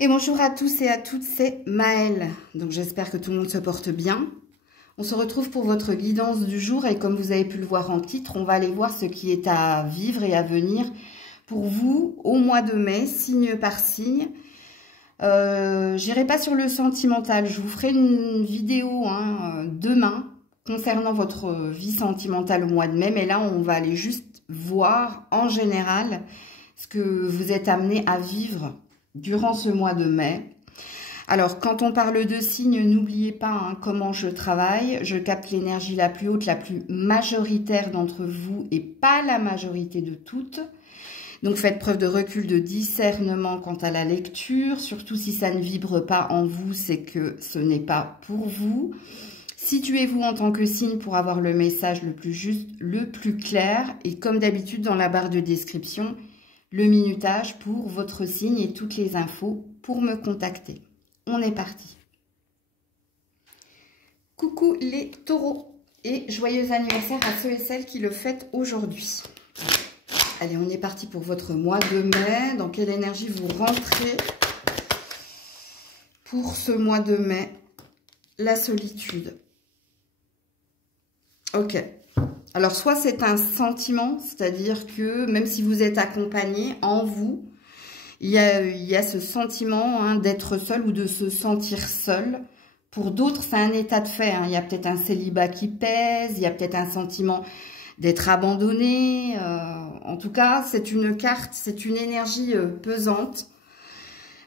Et bonjour à tous et à toutes, c'est Maëlle. Donc j'espère que tout le monde se porte bien. On se retrouve pour votre guidance du jour et comme vous avez pu le voir en titre, on va aller voir ce qui est à vivre et à venir pour vous au mois de mai, signe par signe. J'irai pas sur le sentimental, je vous ferai une vidéo demain concernant votre vie sentimentale au mois de mai, mais là on va aller juste voir en général ce que vous êtes amené à vivre durant ce mois de mai. Alors, quand on parle de signes, n'oubliez pas comment je travaille. Je capte l'énergie la plus haute, la plus majoritaire d'entre vous et pas la majorité de toutes. Donc, faites preuve de recul, de discernement quant à la lecture. Surtout si ça ne vibre pas en vous, c'est que ce n'est pas pour vous. Situez-vous en tant que signe pour avoir le message le plus juste, le plus clair. Et comme d'habitude, dans la barre de description, le minutage pour votre signe et toutes les infos pour me contacter. On est parti. Coucou les taureaux et joyeux anniversaire à ceux et celles qui le fêtent aujourd'hui. Allez, on est parti pour votre mois de mai. Dans quelle énergie vous rentrez pour ce mois de mai? La solitude. Ok. Alors, soit c'est un sentiment, c'est-à-dire que même si vous êtes accompagné, en vous, il y a ce sentiment d'être seul ou de se sentir seul. Pour d'autres, c'est un état de fait. Il y a peut-être un célibat qui pèse, il y a peut-être un sentiment d'être abandonné. En tout cas, c'est une carte, c'est une énergie pesante.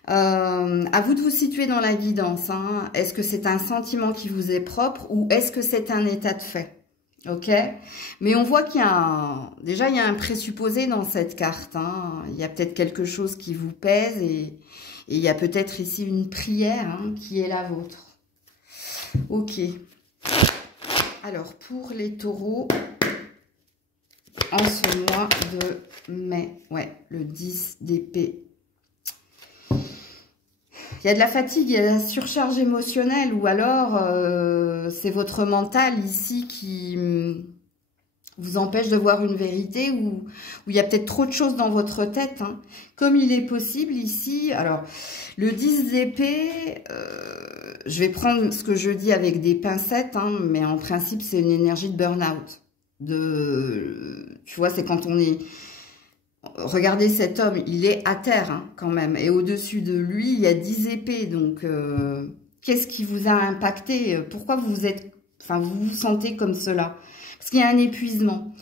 À vous de vous situer dans la guidance. Est-ce que c'est un sentiment qui vous est propre ou est-ce que c'est un état de fait? Ok, mais on voit qu'il y a déjà il y a un présupposé dans cette carte. Il y a peut-être quelque chose qui vous pèse et il y a peut-être ici une prière qui est la vôtre. Ok. Alors pour les taureaux, en ce mois de mai, ouais, le 10 d'épée. Il y a de la fatigue, il y a de la surcharge émotionnelle ou alors c'est votre mental ici qui vous empêche de voir une vérité ou il y a peut-être trop de choses dans votre tête. Comme il est possible ici, alors le 10 d'épée, je vais prendre ce que je dis avec des pincettes, mais en principe c'est une énergie de burn-out. Tu vois, c'est quand on est... Regardez cet homme, il est à terre quand même. Et au-dessus de lui, il y a 10 épées. Donc, qu'est-ce qui vous a impacté? Pourquoi vous vous sentez comme cela? Parce qu'il y a un épuisement.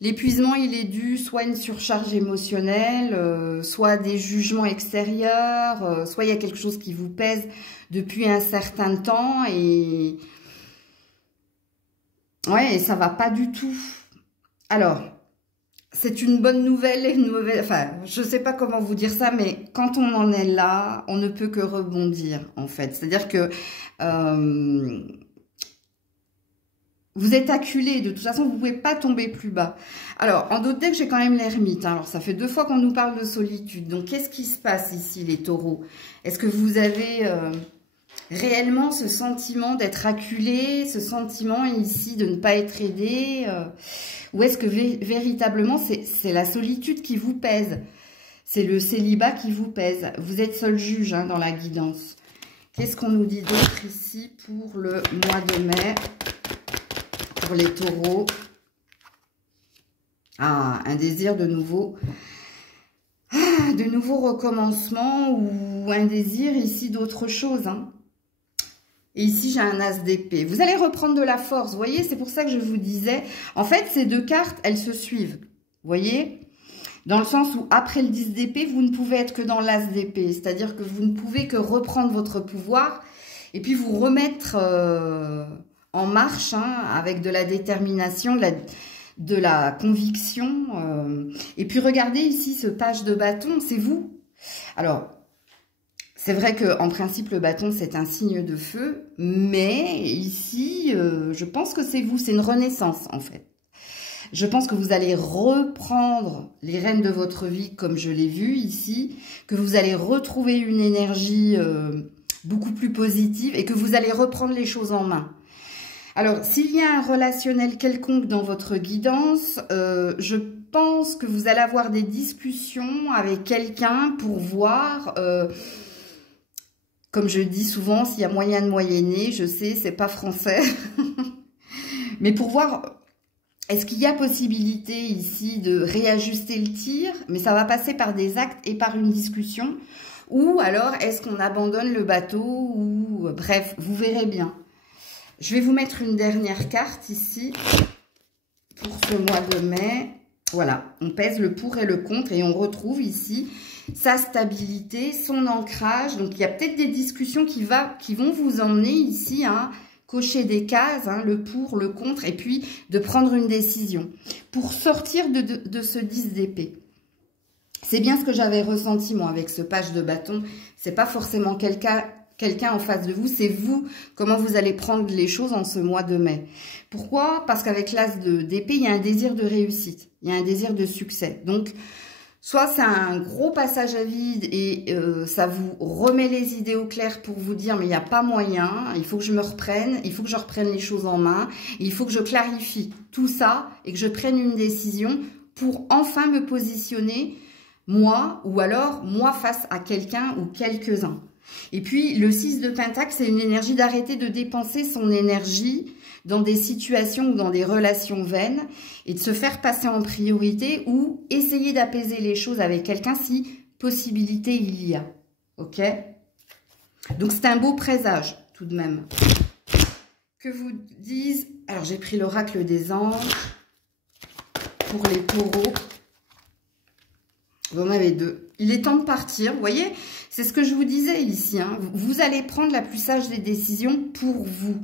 L'épuisement, il est dû soit à une surcharge émotionnelle, soit à des jugements extérieurs, soit il y a quelque chose qui vous pèse depuis un certain temps. Et ouais, et ça va pas du tout. Alors... C'est une bonne nouvelle et une mauvaise... Enfin, je ne sais pas comment vous dire ça, mais quand on en est là, on ne peut que rebondir, en fait. C'est-à-dire que vous êtes acculé. De toute façon, vous ne pouvez pas tomber plus bas. Alors, en d'autres decks, j'ai quand même l'ermite. Alors, ça fait 2 fois qu'on nous parle de solitude. Donc, qu'est-ce qui se passe ici, les taureaux? Est-ce que vous avez... réellement ce sentiment d'être acculé, ce sentiment ici de ne pas être aidé, ou est-ce que véritablement c'est la solitude qui vous pèse, c'est le célibat qui vous pèse, vous êtes seul juge dans la guidance. Qu'est-ce qu'on nous dit d'autre ici pour le mois de mai, pour les taureaux? Ah, un désir de nouveau... de nouveaux recommencements ou un désir ici d'autre chose. Et ici, j'ai un as d'épée. Vous allez reprendre de la force, vous voyez, c'est pour ça que je vous disais. En fait, ces 2 cartes, elles se suivent, vous voyez, dans le sens où après le 10 d'épée, vous ne pouvez être que dans l'as d'épée. C'est-à-dire que vous ne pouvez que reprendre votre pouvoir et puis vous remettre en marche avec de la détermination, de la conviction. Et puis regardez ici ce page de bâton, c'est vous. Alors, c'est vrai qu'en principe, le bâton, c'est un signe de feu. Mais ici, je pense que c'est vous, c'est une renaissance en fait. Je pense que vous allez reprendre les rênes de votre vie comme je l'ai vu ici. Que vous allez retrouver une énergie beaucoup plus positive et que vous allez reprendre les choses en main. Alors, s'il y a un relationnel quelconque dans votre guidance, je pense que vous allez avoir des discussions avec quelqu'un pour voir Comme je dis souvent, s'il y a moyen de moyenner, je sais, c'est pas français. Mais pour voir, est-ce qu'il y a possibilité ici de réajuster le tir? Mais ça va passer par des actes et par une discussion. Ou alors, est-ce qu'on abandonne le bateau? Ou bref, vous verrez bien. Je vais vous mettre une dernière carte ici pour ce mois de mai. Voilà, on pèse le pour et le contre et on retrouve ici sa stabilité, son ancrage. Donc, il y a peut-être des discussions qui vont vous emmener ici à cocher des cases, hein, le pour, le contre, et puis de prendre une décision pour sortir de ce 10 d'épée. C'est bien ce que j'avais ressenti, moi, avec ce page de bâton. C'est pas forcément quelqu'un en face de vous, c'est vous, comment vous allez prendre les choses en ce mois de mai. Pourquoi? Parce qu'avec l'as d'épée, il y a un désir de réussite, il y a un désir de succès. Donc, soit c'est un gros passage à vide et ça vous remet les idées au clair pour vous dire, mais il n'y a pas moyen, il faut que je me reprenne, il faut que je reprenne les choses en main, il faut que je clarifie tout ça et que je prenne une décision pour enfin me positionner, moi, ou alors moi face à quelqu'un ou quelques-uns. Et puis, le 6 de Pentacle, c'est une énergie d'arrêter de dépenser son énergie dans des situations ou dans des relations vaines et de se faire passer en priorité ou essayer d'apaiser les choses avec quelqu'un si possibilité il y a. Ok? Donc, c'est un beau présage, tout de même. Que vous disent... Alors, j'ai pris l'oracle des anges pour les taureaux. Vous en avez deux. Il est temps de partir, vous voyez? C'est ce que je vous disais ici. Hein. Vous allez prendre la plus sage des décisions pour vous.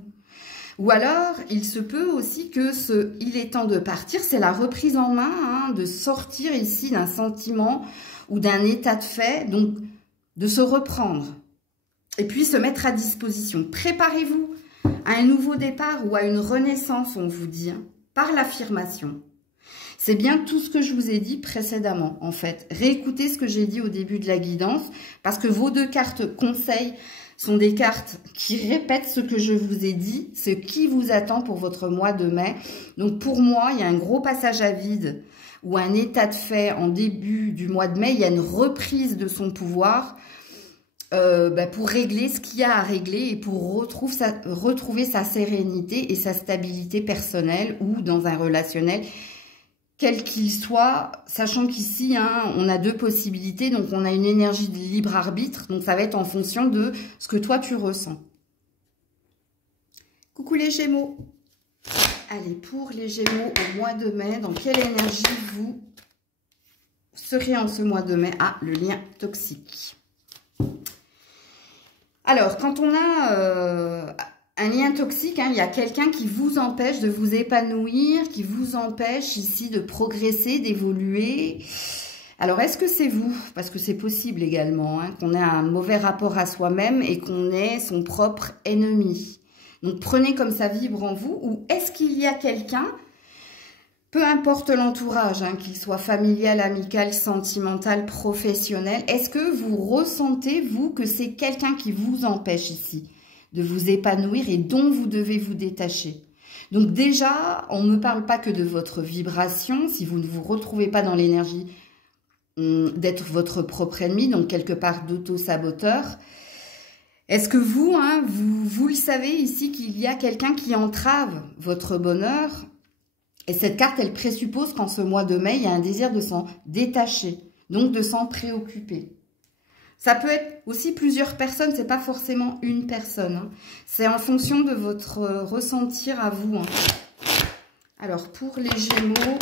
Ou alors, il se peut aussi que ce « il est temps de partir », c'est la reprise en main, hein, de sortir ici d'un sentiment ou d'un état de fait, donc de se reprendre. Et puis se mettre à disposition. Préparez-vous à un nouveau départ ou à une renaissance, on vous dit, hein, par l'affirmation. C'est bien tout ce que je vous ai dit précédemment, en fait. Réécoutez ce que j'ai dit au début de la guidance, parce que vos deux cartes conseils sont des cartes qui répètent ce que je vous ai dit, ce qui vous attend pour votre mois de mai. Donc pour moi, il y a un gros passage à vide ou un état de fait en début du mois de mai. Il y a une reprise de son pouvoir pour régler ce qu'il y a à régler et pour retrouver sa sérénité et sa stabilité personnelle ou dans un relationnel, quel qu'il soit, sachant qu'ici, hein, on a deux possibilités, donc on a une énergie de libre arbitre, donc ça va être en fonction de ce que toi tu ressens. Coucou les Gémeaux. Allez, pour les Gémeaux au mois de mai, dans quelle énergie vous serez en ce mois de mai? Ah, le lien toxique. Alors, quand on a... un lien toxique, hein, il y a quelqu'un qui vous empêche de vous épanouir, qui vous empêche ici de progresser, d'évoluer. Alors, est-ce que c'est vous? Parce que c'est possible également, hein, qu'on ait un mauvais rapport à soi-même et qu'on ait son propre ennemi. Donc, prenez comme ça vibre en vous. Ou est-ce qu'il y a quelqu'un, peu importe l'entourage, hein, qu'il soit familial, amical, sentimental, professionnel, est-ce que vous ressentez, vous, que c'est quelqu'un qui vous empêche ici de vous épanouir et dont vous devez vous détacher? Donc déjà, on ne parle pas que de votre vibration, si vous ne vous retrouvez pas dans l'énergie d'être votre propre ennemi, donc quelque part d'auto-saboteur. Est-ce que vous, hein, vous le savez ici qu'il y a quelqu'un qui entrave votre bonheur? Et cette carte, elle présuppose qu'en ce mois de mai, il y a un désir de s'en détacher, donc de s'en préoccuper. Ça peut être aussi plusieurs personnes, c'est pas forcément une personne. Hein. C'est en fonction de votre ressentir à vous. Hein. Alors, pour les Gémeaux,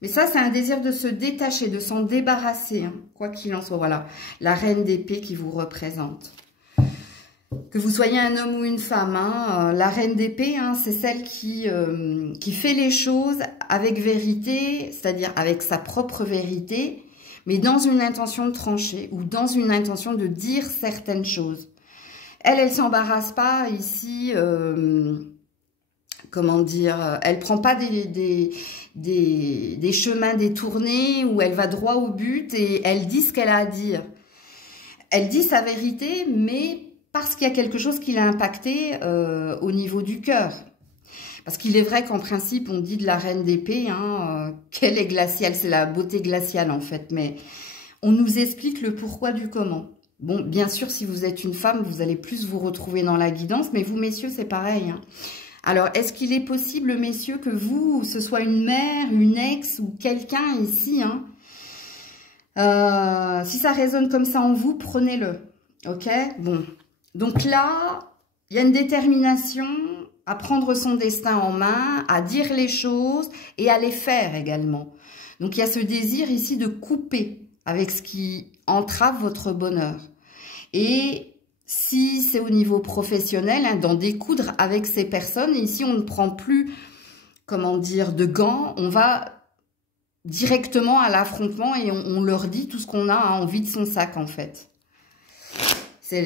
mais ça, c'est un désir de se détacher, de s'en débarrasser, hein, quoi qu'il en soit. Voilà, la reine d'épée qui vous représente. Que vous soyez un homme ou une femme, hein, la reine d'épée, hein, c'est celle qui fait les choses avec vérité, c'est-à-dire avec sa propre vérité, mais dans une intention de trancher ou dans une intention de dire certaines choses. Elle s'embarrasse pas ici, comment dire, elle prend pas des chemins détournés où elle va droit au but et elle dit ce qu'elle a à dire. Elle dit sa vérité, mais parce qu'il y a quelque chose qui l'a impacté au niveau du cœur. Parce qu'il est vrai qu'en principe, on dit de la reine d'épée qu'elle est glaciale. C'est la beauté glaciale, en fait. Mais on nous explique le pourquoi du comment. Bon, bien sûr, si vous êtes une femme, vous allez plus vous retrouver dans la guidance, mais vous, messieurs, c'est pareil. Hein. Alors, est-ce qu'il est possible, messieurs, que vous, ce soit une mère, une ex ou quelqu'un ici, hein, si ça résonne comme ça en vous, prenez-le. Ok? Bon. Donc là, il y a une détermination à prendre son destin en main, à dire les choses et à les faire également. Donc, il y a ce désir ici de couper avec ce qui entrave votre bonheur. Et si c'est au niveau professionnel, hein, d'en découdre avec ces personnes. Et ici, on ne prend plus, comment dire, de gants. On va directement à l'affrontement et on leur dit tout ce qu'on a hein, envie de son sac, en fait. C'est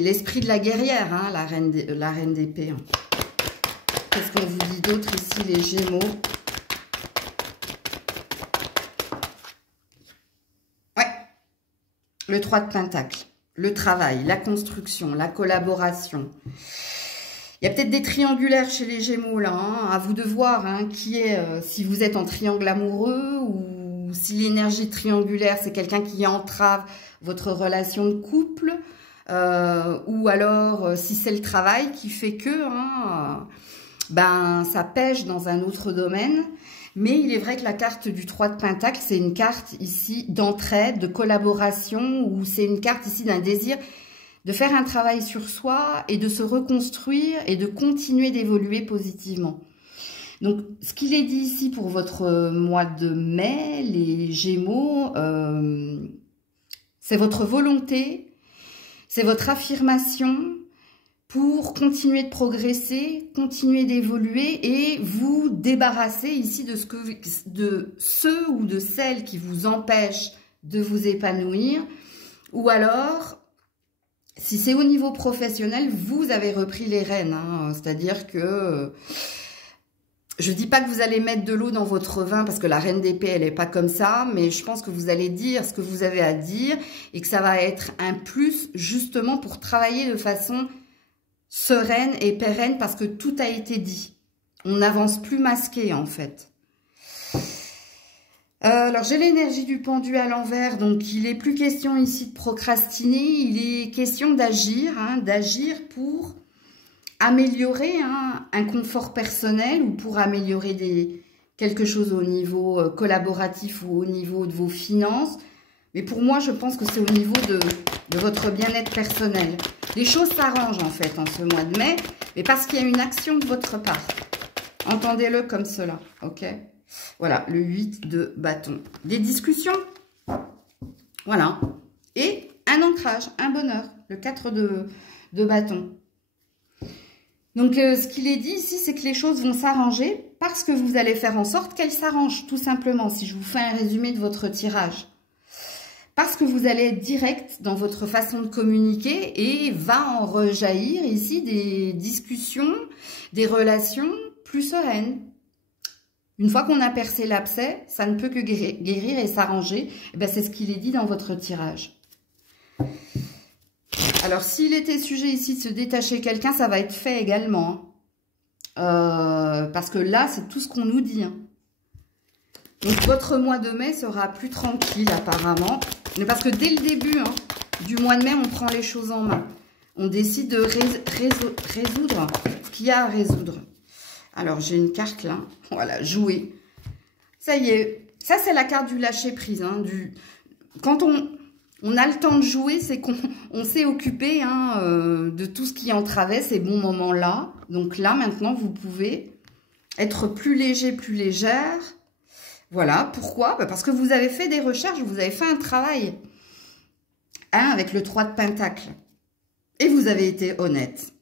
l'esprit de la guerrière, hein, la reine d'épée. Hein. Qu'est-ce qu'on vous dit d'autre ici, les Gémeaux? Ouais, le 3 de Pentacle. Le travail, la construction, la collaboration. Il y a peut-être des triangulaires chez les Gémeaux, là. Hein, à vous de voir hein, qui est, si vous êtes en triangle amoureux ou si l'énergie triangulaire, c'est quelqu'un qui entrave votre relation de couple. Ou alors, si c'est le travail qui fait que, hein, ben, ça pêche dans un autre domaine. Mais il est vrai que la carte du 3 de Pentacle, c'est une carte ici d'entraide, de collaboration, ou c'est une carte ici d'un désir de faire un travail sur soi et de se reconstruire et de continuer d'évoluer positivement. Donc, ce qu'il est dit ici pour votre mois de mai, les Gémeaux, c'est votre volonté, c'est votre affirmation pour continuer de progresser, continuer d'évoluer et vous débarrasser ici de ceux ou de celles qui vous empêchent de vous épanouir. Ou alors, si c'est au niveau professionnel, vous avez repris les rênes. Hein, c'est-à-dire que, je ne dis pas que vous allez mettre de l'eau dans votre vin parce que la reine d'épée, elle n'est pas comme ça. Mais je pense que vous allez dire ce que vous avez à dire et que ça va être un plus justement pour travailler de façon sereine et pérenne parce que tout a été dit. On n'avance plus masqué en fait. Alors j'ai l'énergie du pendu à l'envers, donc il n'est plus question ici de procrastiner, il est question d'agir, hein, d'agir pour améliorer hein, un confort personnel ou pour améliorer quelque chose au niveau collaboratif ou au niveau de vos finances. Mais pour moi, je pense que c'est au niveau de votre bien-être personnel. Les choses s'arrangent en fait en ce mois de mai, mais parce qu'il y a une action de votre part. Entendez-le comme cela, ok? Voilà, le 8 de bâton. Des discussions, voilà. Et un ancrage, un bonheur, le 4 de bâton. Donc, ce qu'il est dit ici, c'est que les choses vont s'arranger parce que vous allez faire en sorte qu'elles s'arrangent, tout simplement, si je vous fais un résumé de votre tirage. Parce que vous allez être direct dans votre façon de communiquer et va en rejaillir ici des discussions, des relations plus sereines. Une fois qu'on a percé l'abcès, ça ne peut que guérir et s'arranger. Ben, c'est ce qu'il est dit dans votre tirage. Alors, s'il était sujet ici de se détacher quelqu'un, ça va être fait également. Parce que là, c'est tout ce qu'on nous dit. Hein. Donc, votre mois de mai sera plus tranquille apparemment. Mais parce que dès le début hein, du mois de mai, on prend les choses en main. On décide de résoudre ce qu'il y a à résoudre. Alors, j'ai une carte là. Voilà, jouer. Ça y est. Ça, c'est la carte du lâcher-prise. Hein, quand on a le temps de jouer, c'est qu'on s'est occupé hein, de tout ce qui entravait ces bons moments-là. Donc là, maintenant, vous pouvez être plus léger, plus légère. Voilà, pourquoi? Parce que vous avez fait des recherches, vous avez fait un travail hein, avec le 3 de Pentacle. Et vous avez été honnête.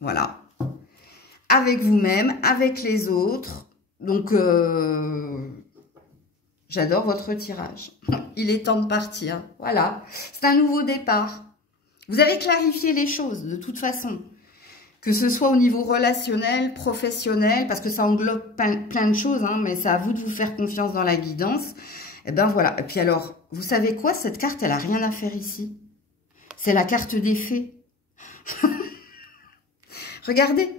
Voilà. Avec vous-même, avec les autres. Donc, j'adore votre tirage. Il est temps de partir. Voilà. C'est un nouveau départ. Vous avez clarifié les choses, de toute façon. Que ce soit au niveau relationnel, professionnel, parce que ça englobe plein de choses, hein, mais c'est à vous de vous faire confiance dans la guidance. Et ben voilà. Et puis alors, vous savez quoi? Cette carte, elle n'a rien à faire ici. C'est la carte des fées. Regardez.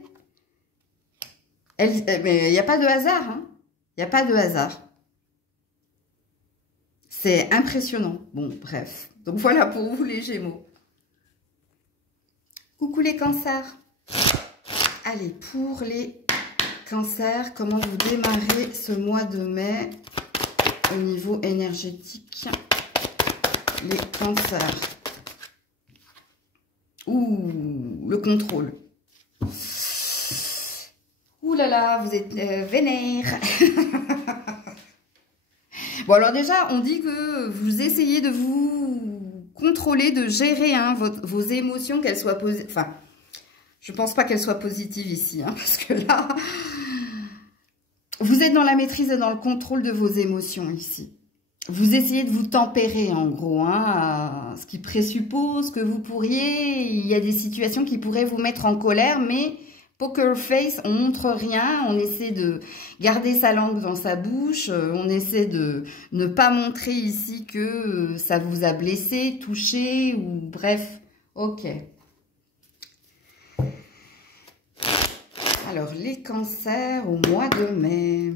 Mais il n'y a pas de hasard. Hein. Il n'y a pas de hasard. C'est impressionnant. Bon, bref. Donc, voilà pour vous, les Gémeaux. Coucou les cancers. Allez, pour les cancers, comment vous démarrez ce mois de mai au niveau énergétique? Les cancers. Ouh, le contrôle. Ouh là là, vous êtes vénère. Bon, alors déjà, on dit que vous essayez de vous contrôler, de gérer vos émotions, qu'elles soient positives. Enfin, je ne pense pas qu'elles soient positives ici, parce que là, vous êtes dans la maîtrise et dans le contrôle de vos émotions ici. Vous essayez de vous tempérer, en gros, ce qui présuppose que vous pourriez... Il y a des situations qui pourraient vous mettre en colère, mais... Poker face, on montre rien, on essaie de garder sa langue dans sa bouche, on essaie de ne pas montrer ici que ça vous a blessé, touché, ou bref, ok. Alors, les cancers au mois de mai.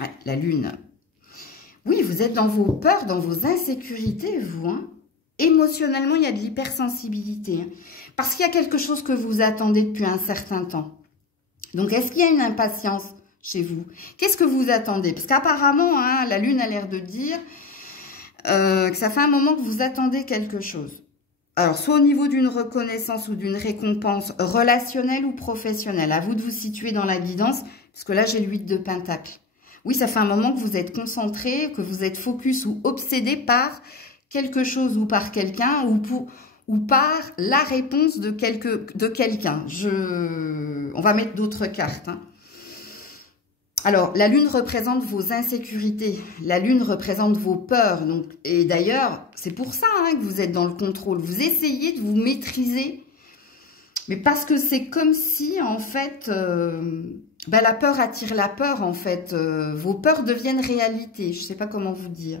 Ouais, la lune. Oui, vous êtes dans vos peurs, dans vos insécurités, vous, hein. Émotionnellement, il y a de l'hypersensibilité. Hein. Parce qu'il y a quelque chose que vous attendez depuis un certain temps. Donc, est-ce qu'il y a une impatience chez vous? Qu'est-ce que vous attendez? Parce qu'apparemment, hein, la lune a l'air de dire que ça fait un moment que vous attendez quelque chose. Alors, soit au niveau d'une reconnaissance ou d'une récompense relationnelle ou professionnelle. À vous de vous situer dans la guidance, parce que là, j'ai le 8 de Pentacle. Oui, ça fait un moment que vous êtes concentré, que vous êtes focus ou obsédé par quelque chose ou par quelqu'un ou par la réponse de quelqu'un. On va mettre d'autres cartes. Hein. Alors, la lune représente vos insécurités. La lune représente vos peurs. Donc, et d'ailleurs, c'est pour ça que vous êtes dans le contrôle. Vous essayez de vous maîtriser. Mais parce que c'est comme si, en fait, la peur attire la peur, en fait. Vos peurs deviennent réalité. Je ne sais pas comment vous dire.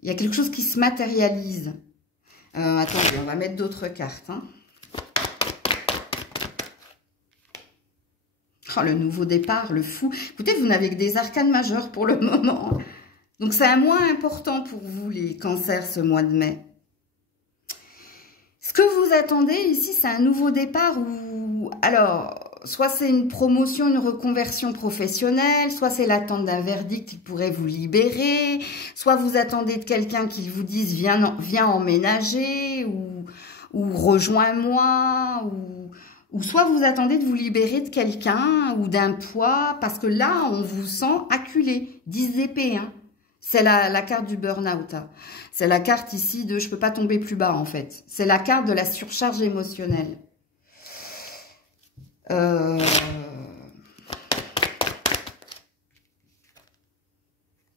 Il y a quelque chose qui se matérialise. Attendez, on va mettre d'autres cartes. Hein. Oh, le nouveau départ, le fou. Écoutez, vous n'avez que des arcanes majeures pour le moment. Donc, c'est un mois important pour vous, les cancers, ce mois de mai. Ce que vous attendez ici, c'est un nouveau départ où... Alors, soit c'est une promotion, une reconversion professionnelle, soit c'est l'attente d'un verdict qui pourrait vous libérer, soit vous attendez de quelqu'un qui vous dise viens emménager ou rejoins-moi, ou soit vous attendez de vous libérer de quelqu'un ou d'un poids, parce que là, on vous sent acculé, 10 d'épée, hein. C'est la carte du burn-out. Hein. C'est la carte ici de « je peux pas tomber plus bas » en fait. C'est la carte de la surcharge émotionnelle.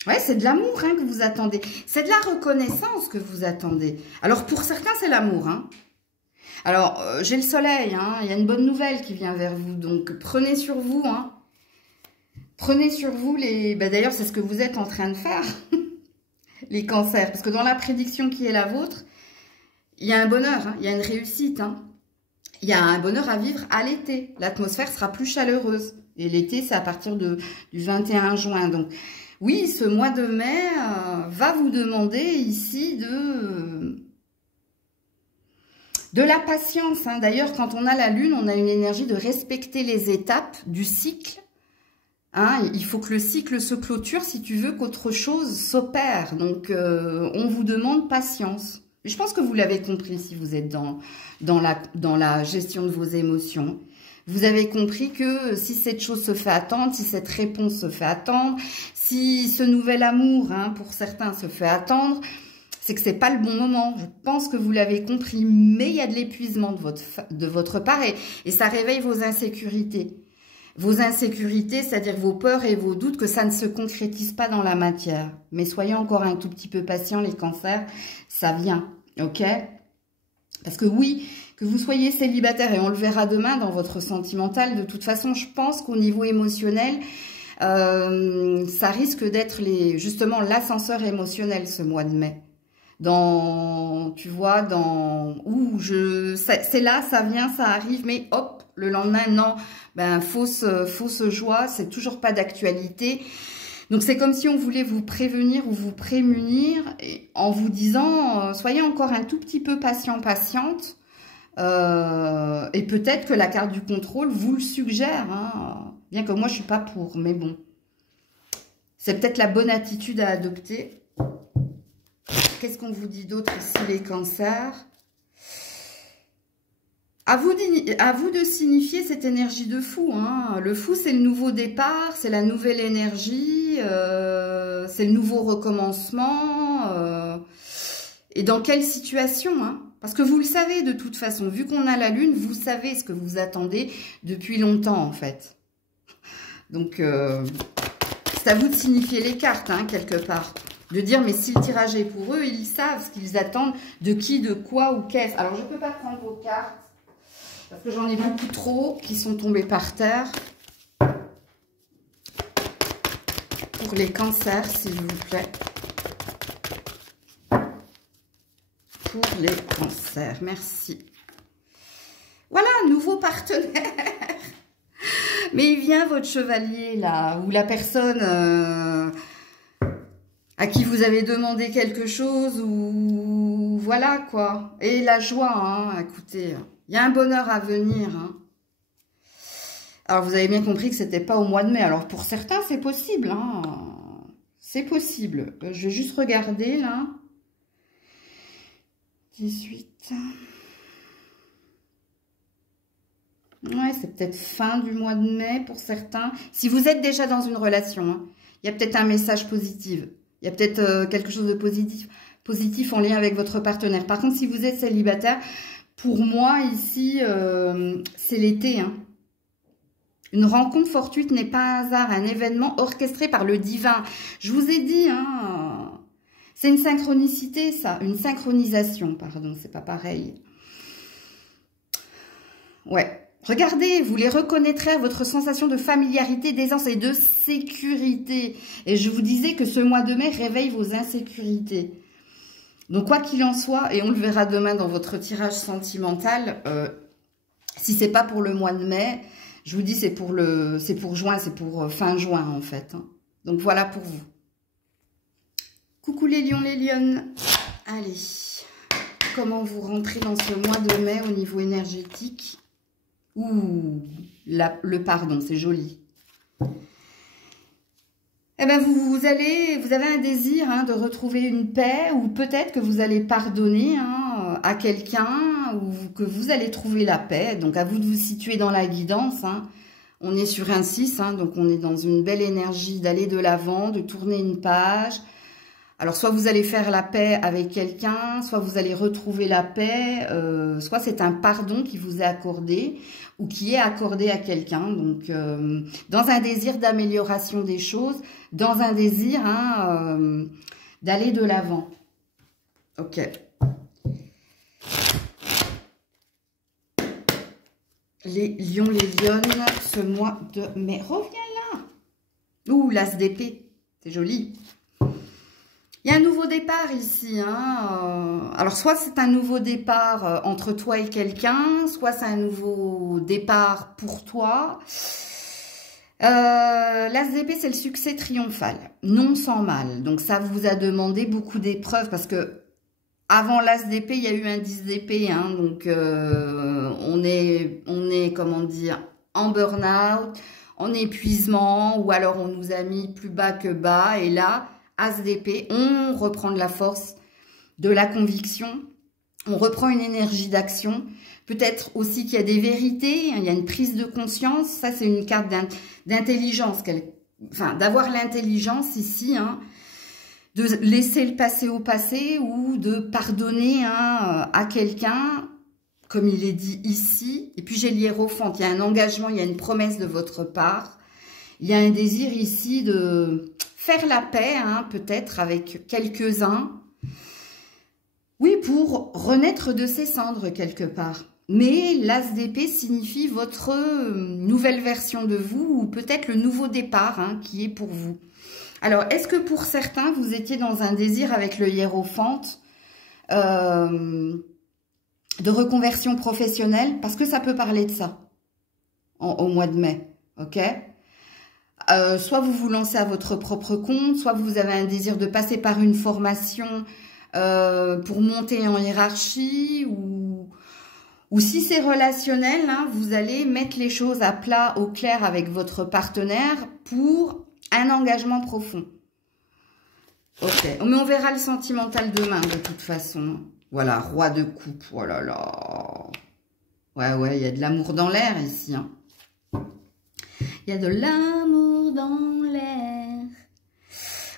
Ouais, c'est de l'amour que vous attendez. C'est de la reconnaissance que vous attendez. Alors, pour certains, c'est l'amour. Hein. Alors, j'ai le soleil. Hein. Il y a une bonne nouvelle qui vient vers vous. Donc, prenez sur vous. Hein. Prenez sur vous les... D'ailleurs, c'est ce que vous êtes en train de faire, les cancers. Parce que dans la prédiction qui est la vôtre, il y a un bonheur, hein. Il y a une réussite. Hein. Il y a un bonheur à vivre à l'été. L'atmosphère sera plus chaleureuse. Et l'été, c'est à partir du 21 juin. Donc, oui, ce mois de mai va vous demander ici de la patience. Hein. D'ailleurs, quand on a la lune, on a une énergie de respecter les étapes du cycle. Hein, il faut que le cycle se clôture si tu veux qu'autre chose s'opère. Donc, on vous demande patience. Je pense que vous l'avez compris si vous êtes dans la gestion de vos émotions. Vous avez compris que si cette chose se fait attendre, si cette réponse se fait attendre, si ce nouvel amour, hein, pour certains, se fait attendre, c'est que c'est pas le bon moment. Je pense que vous l'avez compris, mais il y a de l'épuisement de votre part et ça réveille vos insécurités. Vos insécurités, c'est-à-dire vos peurs et vos doutes, que ça ne se concrétise pas dans la matière. Mais soyez encore un tout petit peu patients, les cancers, ça vient, ok? Parce que oui, que vous soyez célibataire, et on le verra demain dans votre sentimental, de toute façon, je pense qu'au niveau émotionnel, ça risque d'être justement l'ascenseur émotionnel ce mois de mai. Tu vois, c'est là, ça vient, ça arrive, mais hop, le lendemain, non, fausse joie, c'est toujours pas d'actualité. Donc, c'est comme si on voulait vous prévenir ou vous prémunir en vous disant, soyez encore un tout petit peu patient, patiente. Et peut-être que la carte du contrôle vous le suggère. Hein. Bien que moi, je ne suis pas pour, mais bon. C'est peut-être la bonne attitude à adopter. Qu'est-ce qu'on vous dit d'autre ici, les cancers? À vous de signifier cette énergie de fou. Hein. Le fou, c'est le nouveau départ, c'est la nouvelle énergie, c'est le nouveau recommencement. Et dans quelle situation, hein? Parce que vous le savez de toute façon, vu qu'on a la lune, vous savez ce que vous attendez depuis longtemps en fait. Donc, c'est à vous de signifier les cartes, hein, quelque part. De dire, mais si le tirage est pour eux, ils savent ce qu'ils attendent, de qui, de quoi ou qu'est-ce. Alors, je ne peux pas prendre vos cartes, parce que j'en ai beaucoup trop qui sont tombées par terre. Pour les cancers, s'il vous plaît. Pour les cancers, merci. Voilà, nouveau partenaire. Mais il vient votre chevalier là, ou la personne à qui vous avez demandé quelque chose, ou voilà quoi. Et la joie, hein, écoutez, il y a un bonheur à venir. Hein. Alors vous avez bien compris que c'était pas au mois de mai. Alors pour certains c'est possible, hein. C'est possible. Je vais juste regarder là. 18. Ouais, c'est peut-être fin du mois de mai pour certains. Si vous êtes déjà dans une relation, hein, il y a peut-être un message positif. Il y a peut-être quelque chose de positif en lien avec votre partenaire. Par contre, si vous êtes célibataire, pour moi, ici, c'est l'été. Hein. Une rencontre fortuite n'est pas un hasard, un événement orchestré par le divin. Je vous ai dit, hein, c'est une synchronicité, ça. Une synchronisation, pardon, c'est pas pareil. Ouais. Regardez, vous les reconnaîtrez à votre sensation de familiarité, d'aisance et de sécurité. Et je vous disais que ce mois de mai réveille vos insécurités. Donc, quoi qu'il en soit, et on le verra demain dans votre tirage sentimental, si c'est pas pour le mois de mai, je vous dis c'est pour juin, c'est pour fin juin en fait. Hein. Donc, voilà pour vous. Coucou les lions, les lionnes. Allez, comment vous rentrez dans ce mois de mai au niveau énergétique? Ouh, le pardon, c'est joli. Eh bien, vous avez un désir hein, de retrouver une paix, ou peut-être que vous allez pardonner hein, à quelqu'un, ou que vous allez trouver la paix. Donc, à vous de vous situer dans la guidance. Hein. On est sur un 6, hein, donc on est dans une belle énergie d'aller de l'avant, de tourner une page. Alors, soit vous allez faire la paix avec quelqu'un, soit vous allez retrouver la paix, soit c'est un pardon qui vous est accordé ou qui est accordé à quelqu'un. Donc, dans un désir d'amélioration des choses, dans un désir hein, d'aller de l'avant. Ok. Les lions, les lionnes, ce mois de mai. Reviens là. Ouh, l'as d'épée. C'est joli. Il y a un nouveau départ ici. Hein. Alors, soit c'est un nouveau départ entre toi et quelqu'un, soit c'est un nouveau départ pour toi. L'as d'épée, c'est le succès triomphal, non sans mal. Donc, ça vous a demandé beaucoup d'épreuves parce que avant l'as d'épée, il y a eu un 10 d'épée. Hein. Donc, on est, comment dire, en burn-out, en épuisement, ou alors on nous a mis plus bas que bas. Et là, as d'épée, on reprend de la force, de la conviction, on reprend une énergie d'action. Peut-être aussi qu'il y a des vérités, il y a une prise de conscience. Ça, c'est une carte d'intelligence, enfin, d'avoir l'intelligence ici, hein, de laisser le passé au passé ou de pardonner hein, à quelqu'un, comme il est dit ici. Et puis, j'ai l'hiérophante, il y a un engagement, il y a une promesse de votre part. Il y a un désir ici de faire la paix, hein, peut-être, avec quelques-uns. Oui, pour renaître de ses cendres, quelque part. Mais l'as d'épée signifie votre nouvelle version de vous, ou peut-être le nouveau départ hein, qui est pour vous. Alors, est-ce que pour certains, vous étiez dans un désir avec le hiérophante de reconversion professionnelle? Parce que ça peut parler de ça au mois de mai, ok? Soit vous vous lancez à votre propre compte, soit vous avez un désir de passer par une formation pour monter en hiérarchie, ou si c'est relationnel, hein, vous allez mettre les choses à plat, au clair avec votre partenaire pour un engagement profond. Ok, mais on verra le sentimental demain de toute façon. Voilà, roi de coupe, oh là là. Ouais, il y a de l'amour dans l'air ici. Hein. Il y a de l'amour dans l'air.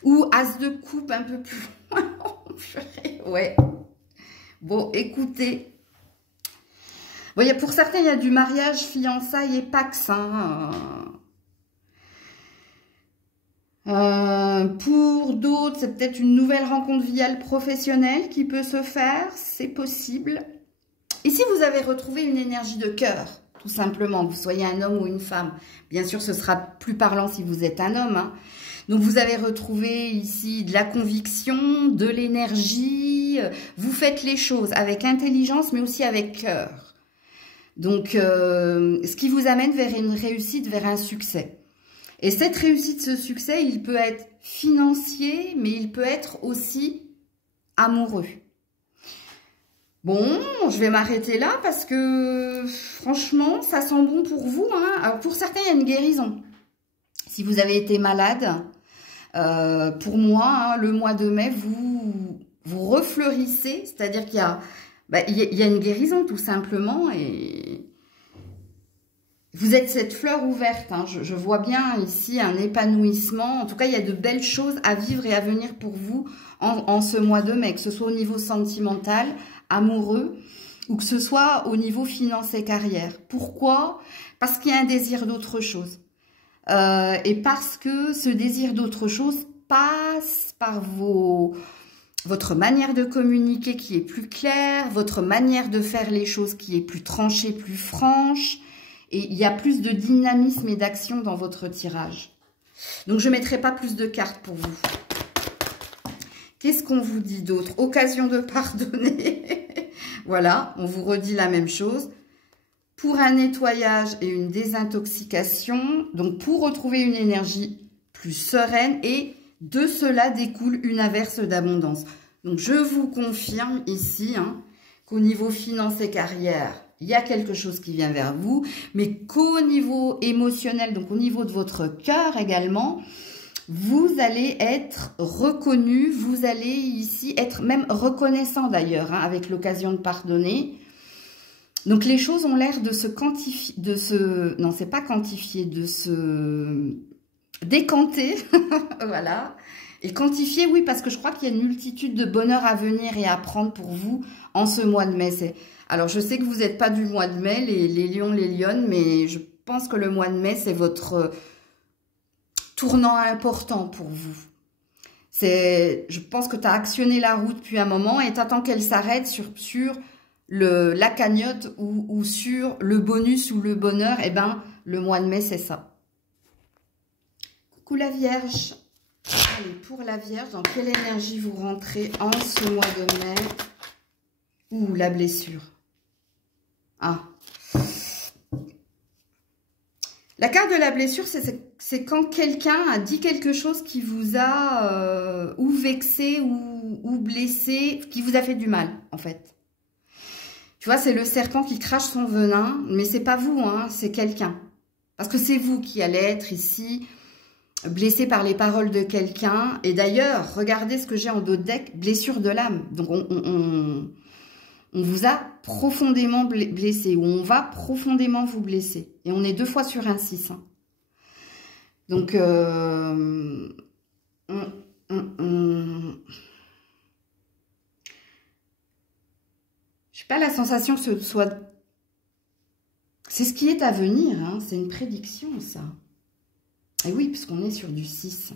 Ou as de coupe un peu plus loin. Ouais. Bon, écoutez. Bon, pour certains, il y a du mariage, fiançailles et pax. Hein. Pour d'autres, c'est peut-être une nouvelle rencontre via le professionnel qui peut se faire. C'est possible. Et si vous avez retrouvé une énergie de cœur, tout simplement, que vous soyez un homme ou une femme. Bien sûr, ce sera plus parlant si vous êtes un homme. Hein. Donc, vous avez retrouvé ici de la conviction, de l'énergie. Vous faites les choses avec intelligence, mais aussi avec cœur. Donc, ce qui vous amène vers une réussite, vers un succès. Et cette réussite, ce succès, il peut être financier, mais il peut être aussi amoureux. Bon, je vais m'arrêter là parce que franchement, ça sent bon pour vous. Hein. Alors, pour certains, il y a une guérison. Si vous avez été malade, pour moi, hein, le mois de mai, vous refleurissez, c'est-à-dire qu'il y a... il y a une guérison tout simplement et vous êtes cette fleur ouverte. Hein. Je vois bien ici un épanouissement. En tout cas, il y a de belles choses à vivre et à venir pour vous en ce mois de mai, que ce soit au niveau sentimental, amoureux ou que ce soit au niveau finance et carrière. Pourquoi? Parce qu'il y a un désir d'autre chose. Et parce que ce désir d'autre chose passe par votre manière de communiquer qui est plus claire, votre manière de faire les choses qui est plus tranchée, plus franche. Et il y a plus de dynamisme et d'action dans votre tirage. Donc, je ne mettrai pas plus de cartes pour vous. Qu'est-ce qu'on vous dit d'autre? Occasion de pardonner. Voilà, on vous redit la même chose. Pour un nettoyage et une désintoxication, donc pour retrouver une énergie plus sereine et de cela découle une averse d'abondance. Donc, je vous confirme ici hein, qu'au niveau finance et carrière, il y a quelque chose qui vient vers vous, mais qu'au niveau émotionnel, donc au niveau de votre cœur également, vous allez être reconnu, vous allez ici être même reconnaissant d'ailleurs, hein, avec l'occasion de pardonner. Donc, les choses ont l'air de se quantifier, non, c'est pas quantifier, de se décanter, voilà. Et quantifier, oui, parce que je crois qu'il y a une multitude de bonheur à venir et à prendre pour vous en ce mois de mai. Alors, je sais que vous n'êtes pas du mois de mai, les lions, les lionnes, mais je pense que le mois de mai, c'est votre tournant important pour vous. Je pense que tu as actionné la roue depuis un moment et tu attends qu'elle s'arrête sur la cagnotte ou sur le bonus ou le bonheur. Eh bien, le mois de mai, c'est ça. Coucou la Vierge. Allez, pour la Vierge, dans quelle énergie vous rentrez en ce mois de mai? Ouh, la blessure. Ah. La carte de la blessure, c'est quand quelqu'un a dit quelque chose qui vous a ou vexé ou blessé, qui vous a fait du mal, en fait. Tu vois, c'est le serpent qui crache son venin, mais c'est pas vous, hein, c'est quelqu'un. Parce que c'est vous qui allez être ici blessé par les paroles de quelqu'un. Et d'ailleurs, regardez ce que j'ai en dos de deck, blessure de l'âme. Donc, on vous a profondément blessé, ou on va profondément vous blesser. Et on est 2 fois sur un 6. Hein. Donc, je n'ai pas la sensation que ce soit... C'est ce qui est à venir, hein. C'est une prédiction, ça. Et oui, puisqu'on est sur du 6.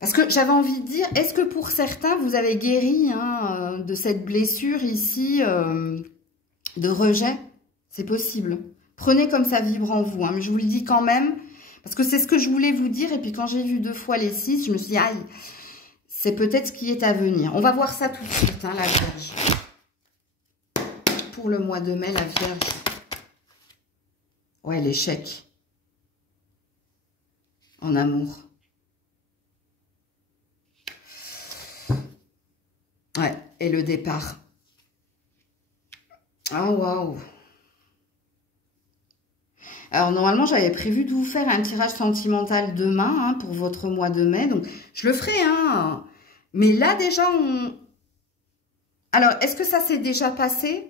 Parce que j'avais envie de dire, est-ce que pour certains, vous avez guéri hein, de cette blessure ici, de rejet? C'est possible. Prenez comme ça vibre en vous. Hein, mais je vous le dis quand même, parce que c'est ce que je voulais vous dire. Et puis quand j'ai vu 2 fois les 6, je me suis dit, aïe, c'est peut-être ce qui est à venir. On va voir ça tout de suite, hein, la Vierge. Pour le mois de mai, la Vierge. Ouais, l'échec. en amour. Ouais, et le départ. Ah, waouh. Alors, normalement, j'avais prévu de vous faire un tirage sentimental demain, hein, pour votre mois de mai. Donc, je le ferai, hein. Mais là, déjà, on... Alors, est-ce que ça s'est déjà passé?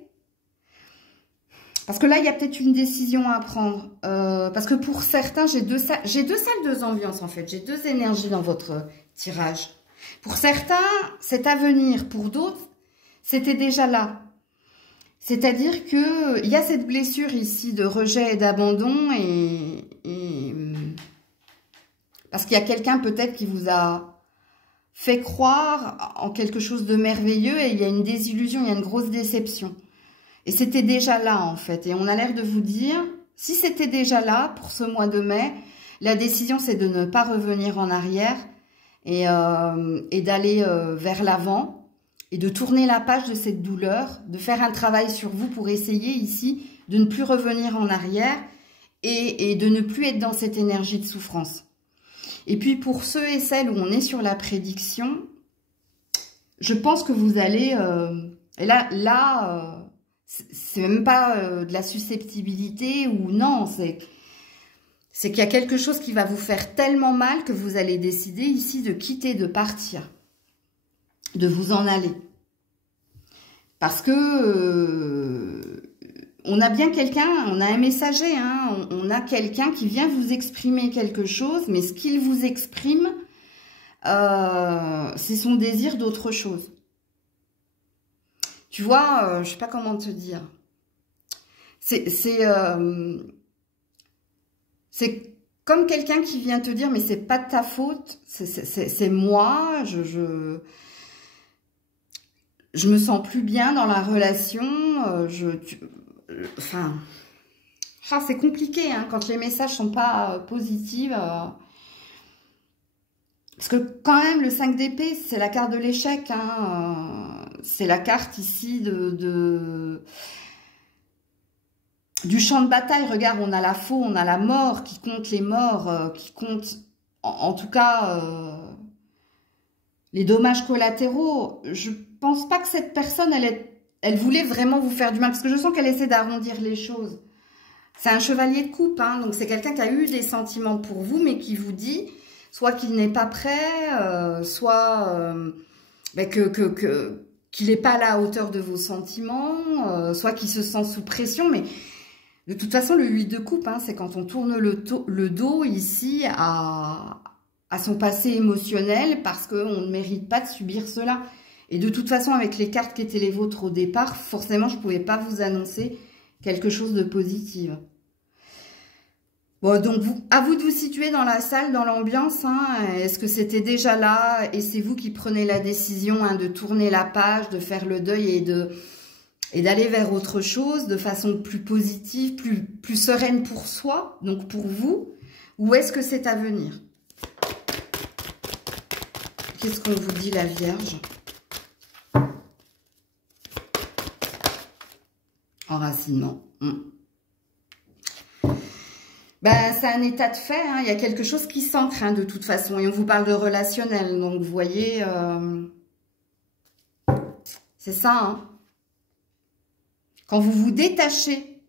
Parce que là, il y a peut-être une décision à prendre. Parce que pour certains, j'ai deux salles de ambiance, en fait. J'ai deux énergies dans votre tirage. Pour certains, c'est à venir. Pour d'autres, c'était déjà là. C'est-à-dire qu'il y a cette blessure ici de rejet et d'abandon. Parce qu'il y a quelqu'un peut-être qui vous a fait croire en quelque chose de merveilleux et il y a une désillusion, il y a une grosse déception. Et c'était déjà là, en fait. Et on a l'air de vous dire, si c'était déjà là, pour ce mois de mai, la décision, c'est de ne pas revenir en arrière et d'aller vers l'avant et de tourner la page de cette douleur, de faire un travail sur vous pour essayer ici de ne plus revenir en arrière et de ne plus être dans cette énergie de souffrance. Et puis, pour ceux et celles où on est sur la prédiction, je pense que vous allez... et là c'est même pas de la susceptibilité ou non, c'est qu'il y a quelque chose qui va vous faire tellement mal que vous allez décider ici de quitter, de partir, de vous en aller. Parce que on a bien quelqu'un, on a un messager, hein, on a quelqu'un qui vient vous exprimer quelque chose, mais ce qu'il vous exprime, c'est son désir d'autre chose. Tu vois, je sais pas comment te dire. C'est comme quelqu'un qui vient te dire, mais c'est pas de ta faute, c'est moi, je me sens plus bien dans la relation, enfin, c'est compliqué, hein, quand les messages sont pas positifs. Parce que quand même, le 5 d'épée, c'est la carte de l'échec, hein, c'est la carte ici du champ de bataille. Regarde, on a la faux, on a la mort, qui compte les morts, qui compte, en tout cas, les dommages collatéraux. Je pense pas que cette personne, elle voulait vraiment vous faire du mal, parce que je sens qu'elle essaie d'arrondir les choses. C'est un chevalier de coupe, hein, donc c'est quelqu'un qui a eu des sentiments pour vous, mais qui vous dit... soit qu'il n'est pas prêt, soit qu'il n'est pas à la hauteur de vos sentiments, soit qu'il se sent sous pression. Mais de toute façon, le 8 de coupe, hein, c'est quand on tourne le dos ici à son passé émotionnel parce qu'on ne mérite pas de subir cela. Et de toute façon, avec les cartes qui étaient les vôtres au départ, forcément, je ne pouvais pas vous annoncer quelque chose de positif. Bon, donc, à vous de vous situer dans la salle, dans l'ambiance. Hein. Est-ce que c'était déjà là? Et c'est vous qui prenez la décision, hein, de tourner la page, de faire le deuil et d'aller vers autre chose de façon plus positive, plus sereine pour soi, donc pour vous? Ou est-ce que c'est à venir? Qu'est-ce qu'on vous dit, la Vierge? Enracinement. Ben, c'est un état de fait, hein. Il y a quelque chose qui s'ancre, hein, de toute façon. Et on vous parle de relationnel, donc vous voyez, c'est ça. Hein. Quand vous vous détachez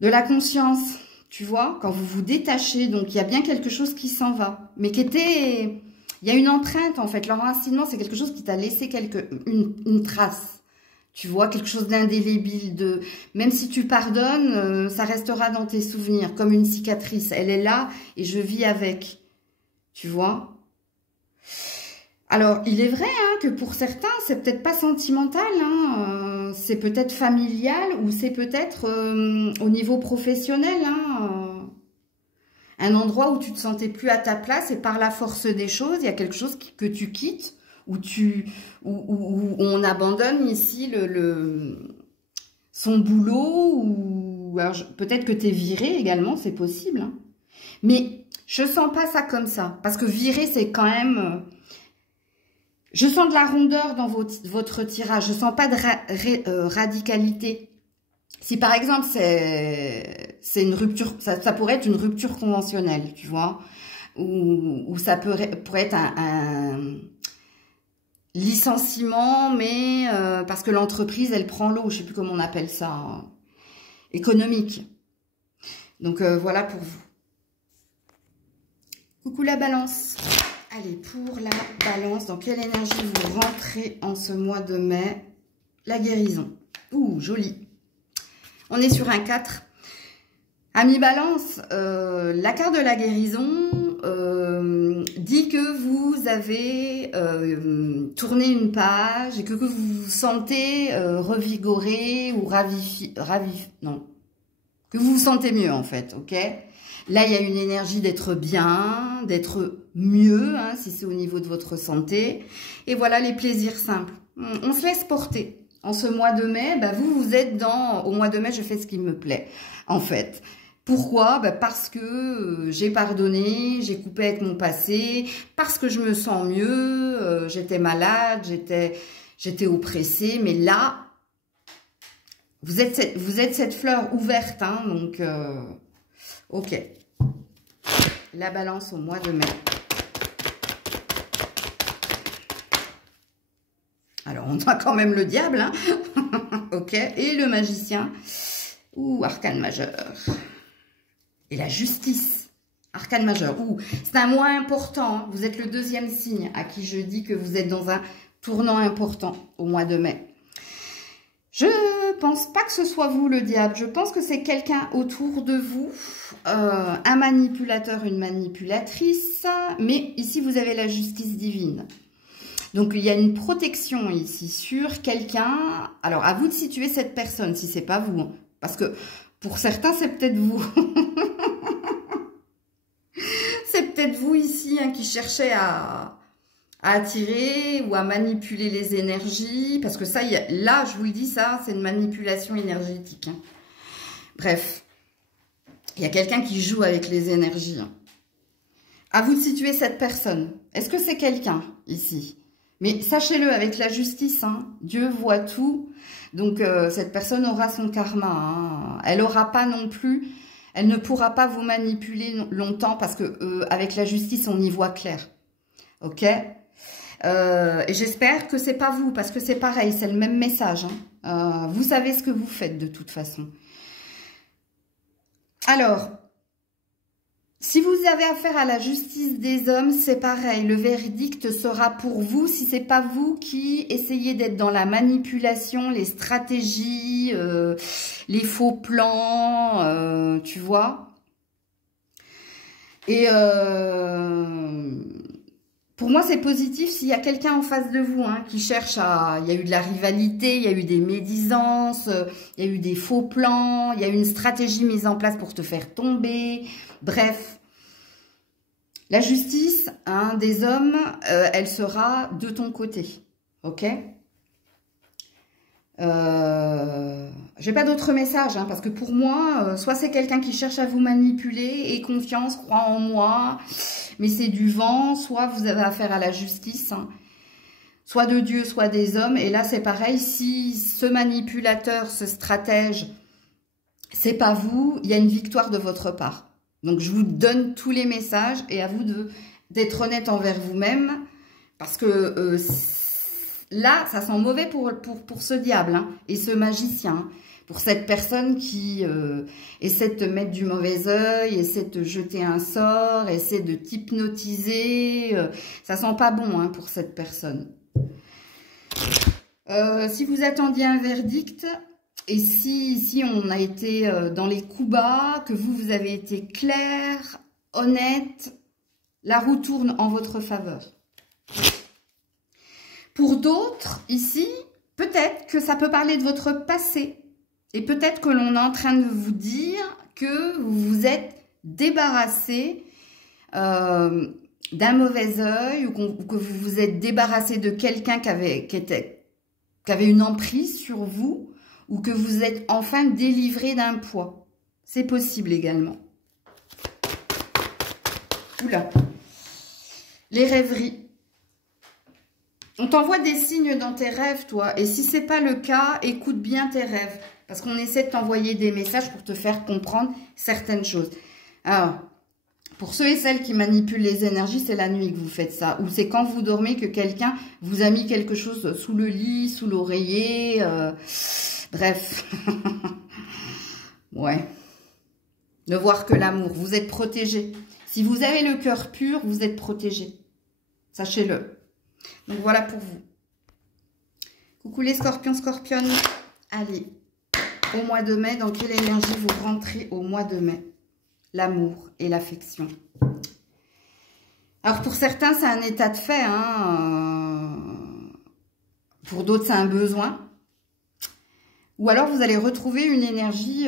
de la conscience, tu vois, quand vous vous détachez, donc il y a bien quelque chose qui s'en va. Mais qui était... Il y a une empreinte, en fait. L'enracinement, c'est quelque chose qui t'a laissé une trace. Tu vois, quelque chose d'indélébile, même si tu pardonnes, ça restera dans tes souvenirs, comme une cicatrice. Elle est là et je vis avec, tu vois. Alors, il est vrai, hein, que pour certains, c'est peut-être pas sentimental, hein, c'est peut-être familial ou c'est peut-être au niveau professionnel, hein, un endroit où tu te sentais plus à ta place et par la force des choses, il y a quelque chose que tu quittes. Où on abandonne ici son boulot, ou peut-être que tu es viré également, c'est possible. Hein. Mais je sens pas ça comme ça, parce que virer, c'est quand même... je sens de la rondeur dans votre tirage, je sens pas de radicalité. Si par exemple, c'est une rupture, ça pourrait être une rupture conventionnelle, tu vois, ou ça pourrait être un licenciement, mais parce que l'entreprise, elle prend l'eau, je sais plus comment on appelle ça, hein, économique. Donc voilà pour vous. Coucou la balance. Allez, pour la balance, dans quelle énergie vous rentrez en ce mois de mai? La guérison. Ouh, joli. On est sur un 4. Amis balance, la carte de la guérison dit que vous avez tourné une page et que vous vous sentez revigoré ou non, que vous vous sentez mieux en fait, ok? Là, il y a une énergie d'être bien, d'être mieux, hein, si c'est au niveau de votre santé. Et voilà les plaisirs simples. On se laisse porter. En ce mois de mai, bah, vous êtes dans... Au mois de mai, je fais ce qui me plaît, en fait. Pourquoi? Bah, parce que j'ai pardonné, j'ai coupé avec mon passé, parce que je me sens mieux, j'étais malade, j'étais oppressée. Mais là, vous êtes cette fleur ouverte, hein, donc... ok. La balance au mois de mai. Alors, on a quand même le diable, hein. Ok. Et le magicien. Ouh, arcane majeur. Et la justice. Arcane majeur. Ouh, c'est un mois important. Hein. Vous êtes le deuxième signe à qui je dis que vous êtes dans un tournant important au mois de mai. Je pense pas que ce soit vous le diable. Je pense que c'est quelqu'un autour de vous. Un manipulateur, une manipulatrice. Mais ici, vous avez la justice divine. Donc, il y a une protection ici sur quelqu'un. Alors, à vous de situer cette personne, si c'est pas vous. Hein. Parce que pour certains, c'est peut-être vous. C'est peut-être vous ici hein, qui cherchez à attirer ou à manipuler les énergies. Parce que ça, là, je vous le dis, ça, c'est une manipulation énergétique. Hein. Bref, il y a quelqu'un qui joue avec les énergies. Hein. À vous de situer cette personne. Est-ce que c'est quelqu'un ici ? Mais sachez-le, avec la justice, hein, Dieu voit tout. Donc, cette personne aura son karma. Hein. Elle aura pas non plus... Elle ne pourra pas vous manipuler longtemps parce que avec la justice, on y voit clair. Ok ? Et j'espère que c'est pas vous, parce que c'est pareil, c'est le même message. Hein. Vous savez ce que vous faites de toute façon. Alors... Si vous avez affaire à la justice des hommes, c'est pareil. Le verdict sera pour vous si c'est pas vous qui essayez d'être dans la manipulation, les stratégies, les faux plans, tu vois. Et pour moi, c'est positif s'il y a quelqu'un en face de vous hein, qui cherche à... Il y a eu de la rivalité, il y a eu des médisances, il y a eu des faux plans, il y a eu une stratégie mise en place pour te faire tomber... Bref, la justice hein, des hommes, elle sera de ton côté, ok? J'ai pas d'autre message, hein, parce que pour moi, soit c'est quelqu'un qui cherche à vous manipuler, et confiance, croit en moi, mais c'est du vent, soit vous avez affaire à la justice, hein, soit de Dieu, soit des hommes, et là c'est pareil, si ce manipulateur, ce stratège, c'est pas vous, il y a une victoire de votre part. Donc, je vous donne tous les messages et à vous d'être honnête envers vous-même parce que là, ça sent mauvais pour ce diable hein, et ce magicien. Pour cette personne qui essaie de te mettre du mauvais œil, essaie de te jeter un sort, essaie de t'hypnotiser. Ça sent pas bon hein, pour cette personne. Si vous attendiez un verdict... Et si on a été dans les coups bas, que vous avez été clair, honnête, la roue tourne en votre faveur. Pour d'autres, ici, peut-être que ça peut parler de votre passé. Et peut-être que l'on est en train de vous dire que vous vous êtes débarrassé d'un mauvais œil ou que vous vous êtes débarrassé de quelqu'un qui avait une emprise sur vous. Ou que vous êtes enfin délivré d'un poids. C'est possible également. Oula. Les rêveries. On t'envoie des signes dans tes rêves, toi. Et si ce n'est pas le cas, écoute bien tes rêves. Parce qu'on essaie de t'envoyer des messages pour te faire comprendre certaines choses. Alors, pour ceux et celles qui manipulent les énergies, c'est la nuit que vous faites ça. Ou c'est quand vous dormez que quelqu'un vous a mis quelque chose sous le lit, sous l'oreiller. Bref. Ouais. Ne voir que l'amour. Vous êtes protégé. Si vous avez le cœur pur, vous êtes protégé. Sachez-le. Donc voilà pour vous. Coucou les scorpions, scorpionnes. Allez, au mois de mai, dans quelle énergie vous rentrez au mois de mai? L'amour et l'affection. Alors pour certains, c'est un état de fait. Pour d'autres, c'est un besoin. Ou alors vous allez retrouver une énergie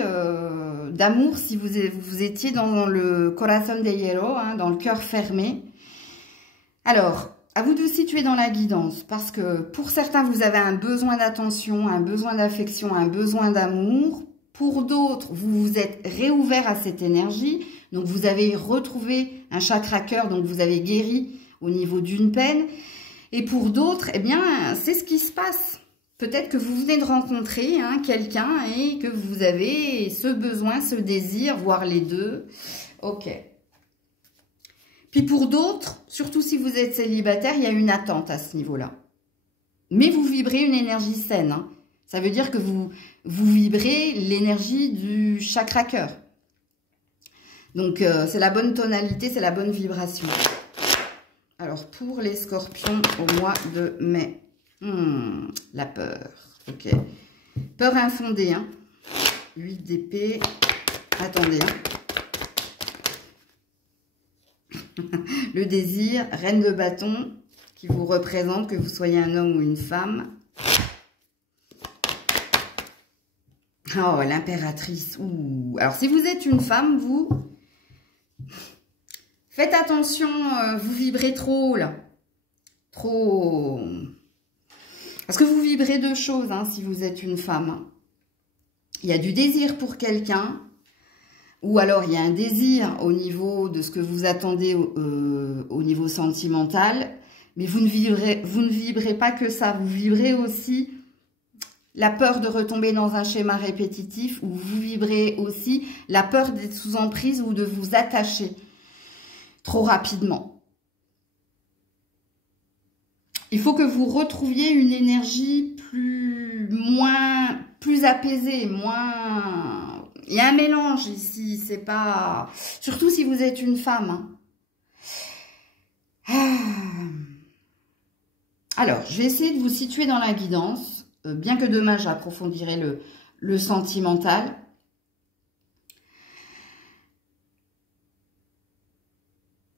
d'amour si vous étiez dans le corazón de hierro, dans le cœur fermé. Alors, à vous de vous situer dans la guidance, parce que pour certains, vous avez un besoin d'attention, un besoin d'affection, un besoin d'amour. Pour d'autres, vous vous êtes réouvert à cette énergie, donc vous avez retrouvé un chakra cœur, donc vous avez guéri au niveau d'une peine. Et pour d'autres, eh bien, c'est ce qui se passe. Peut-être que vous venez de rencontrer quelqu'un et que vous avez ce besoin, ce désir, voire les deux. Ok. Puis pour d'autres, surtout si vous êtes célibataire, il y a une attente à ce niveau-là. Mais vous vibrez une énergie saine. Ça veut dire que vous vibrez l'énergie du chakra cœur. Donc, c'est la bonne tonalité, c'est la bonne vibration. Alors, pour les scorpions au mois de mai. La peur. Ok. Peur infondée. 8 d'épée. Attendez. Le désir, reine de bâton, qui vous représente, que vous soyez un homme ou une femme. Oh, l'impératrice. Alors, si vous êtes une femme, vous... Faites attention, vous vibrez trop, là. Trop... Parce que vous vibrez deux choses, si vous êtes une femme. Il y a du désir pour quelqu'un, ou alors il y a un désir au niveau de ce que vous attendez au niveau sentimental, mais vous ne vibrez pas que ça, vous vibrez aussi la peur de retomber dans un schéma répétitif, ou vous vibrez aussi la peur d'être sous emprise ou de vous attacher trop rapidement. Il faut que vous retrouviez une énergie plus apaisée, moins... Il y a un mélange ici, c'est pas... Surtout si vous êtes une femme. Alors, je vais essayer de vous situer dans la guidance, bien que demain j'approfondirai le sentimental.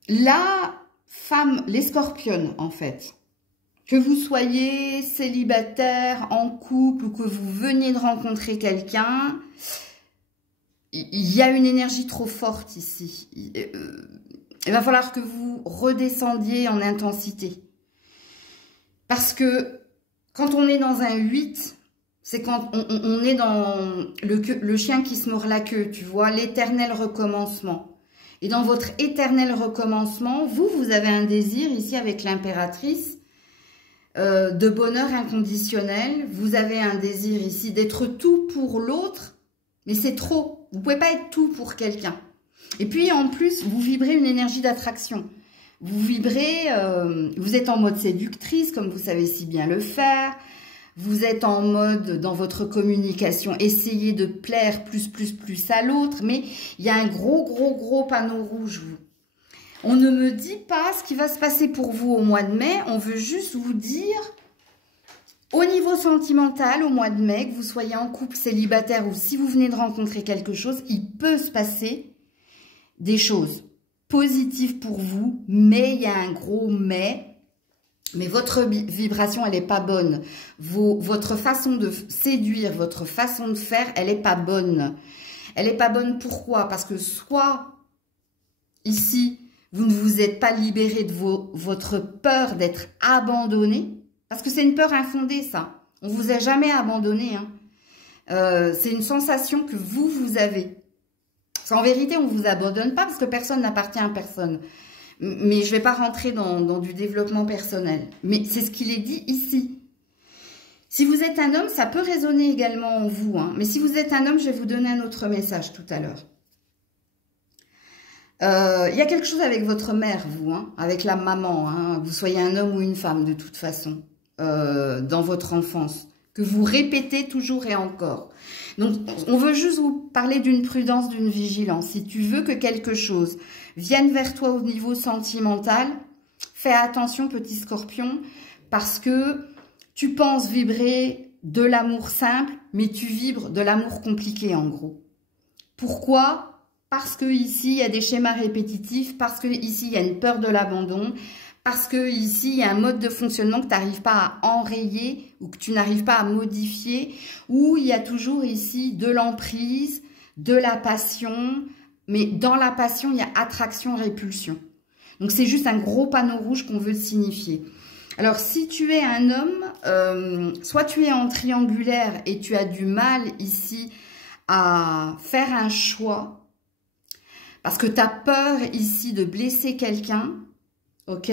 La femme, les scorpionnes en fait, que vous soyez célibataire, en couple ou que vous veniez de rencontrer quelqu'un, il y a une énergie trop forte ici. Il va falloir que vous redescendiez en intensité. Parce que quand on est dans un 8, c'est quand on est dans le chien qui se mord la queue, tu vois, l'éternel recommencement. Et dans votre éternel recommencement, vous avez un désir ici avec l'impératrice, de bonheur inconditionnel. Vous avez un désir ici d'être tout pour l'autre, mais c'est trop. Vous ne pouvez pas être tout pour quelqu'un. Et puis en plus, vous vibrez une énergie d'attraction. Vous vibrez, vous êtes en mode séductrice, comme vous savez si bien le faire. Vous êtes en mode, dans votre communication, essayez de plaire plus à l'autre. Mais il y a un gros panneau rouge, vous. On ne me dit pas ce qui va se passer pour vous au mois de mai. On veut juste vous dire, au niveau sentimental, au mois de mai, que vous soyez en couple, célibataire ou si vous venez de rencontrer quelque chose, il peut se passer des choses positives pour vous. Mais il y a un gros mais. Mais votre vibration, elle n'est pas bonne. Votre façon de séduire, votre façon de faire, elle n'est pas bonne. Elle n'est pas bonne pourquoi? Parce que soit, ici, vous ne vous êtes pas libéré de votre peur d'être abandonné. Parce que c'est une peur infondée, ça. On ne vous a jamais abandonné. C'est une sensation que vous avez. En vérité, on ne vous abandonne pas parce que personne n'appartient à personne. Mais je ne vais pas rentrer dans du développement personnel. Mais c'est ce qu'il est dit ici. Si vous êtes un homme, ça peut résonner également en vous, hein. Mais si vous êtes un homme, je vais vous donner un autre message tout à l'heure. Il y a quelque chose avec votre mère, vous, hein, avec la maman, hein, vous soyez un homme ou une femme de toute façon, dans votre enfance, que vous répétez toujours et encore. Donc, on veut juste vous parler d'une prudence, d'une vigilance. Si tu veux que quelque chose vienne vers toi au niveau sentimental, fais attention, petit scorpion, parce que tu penses vibrer de l'amour simple, mais tu vibres de l'amour compliqué, en gros. Pourquoi ? Parce que ici il y a des schémas répétitifs, parce que ici il y a une peur de l'abandon, parce que ici il y a un mode de fonctionnement que tu n'arrives pas à enrayer ou que tu n'arrives pas à modifier, où il y a toujours ici de l'emprise, de la passion, mais dans la passion il y a attraction, répulsion. Donc c'est juste un gros panneau rouge qu'on veut signifier. Alors si tu es un homme, soit tu es en triangulaire et tu as du mal ici à faire un choix, parce que tu as peur ici de blesser quelqu'un, ok?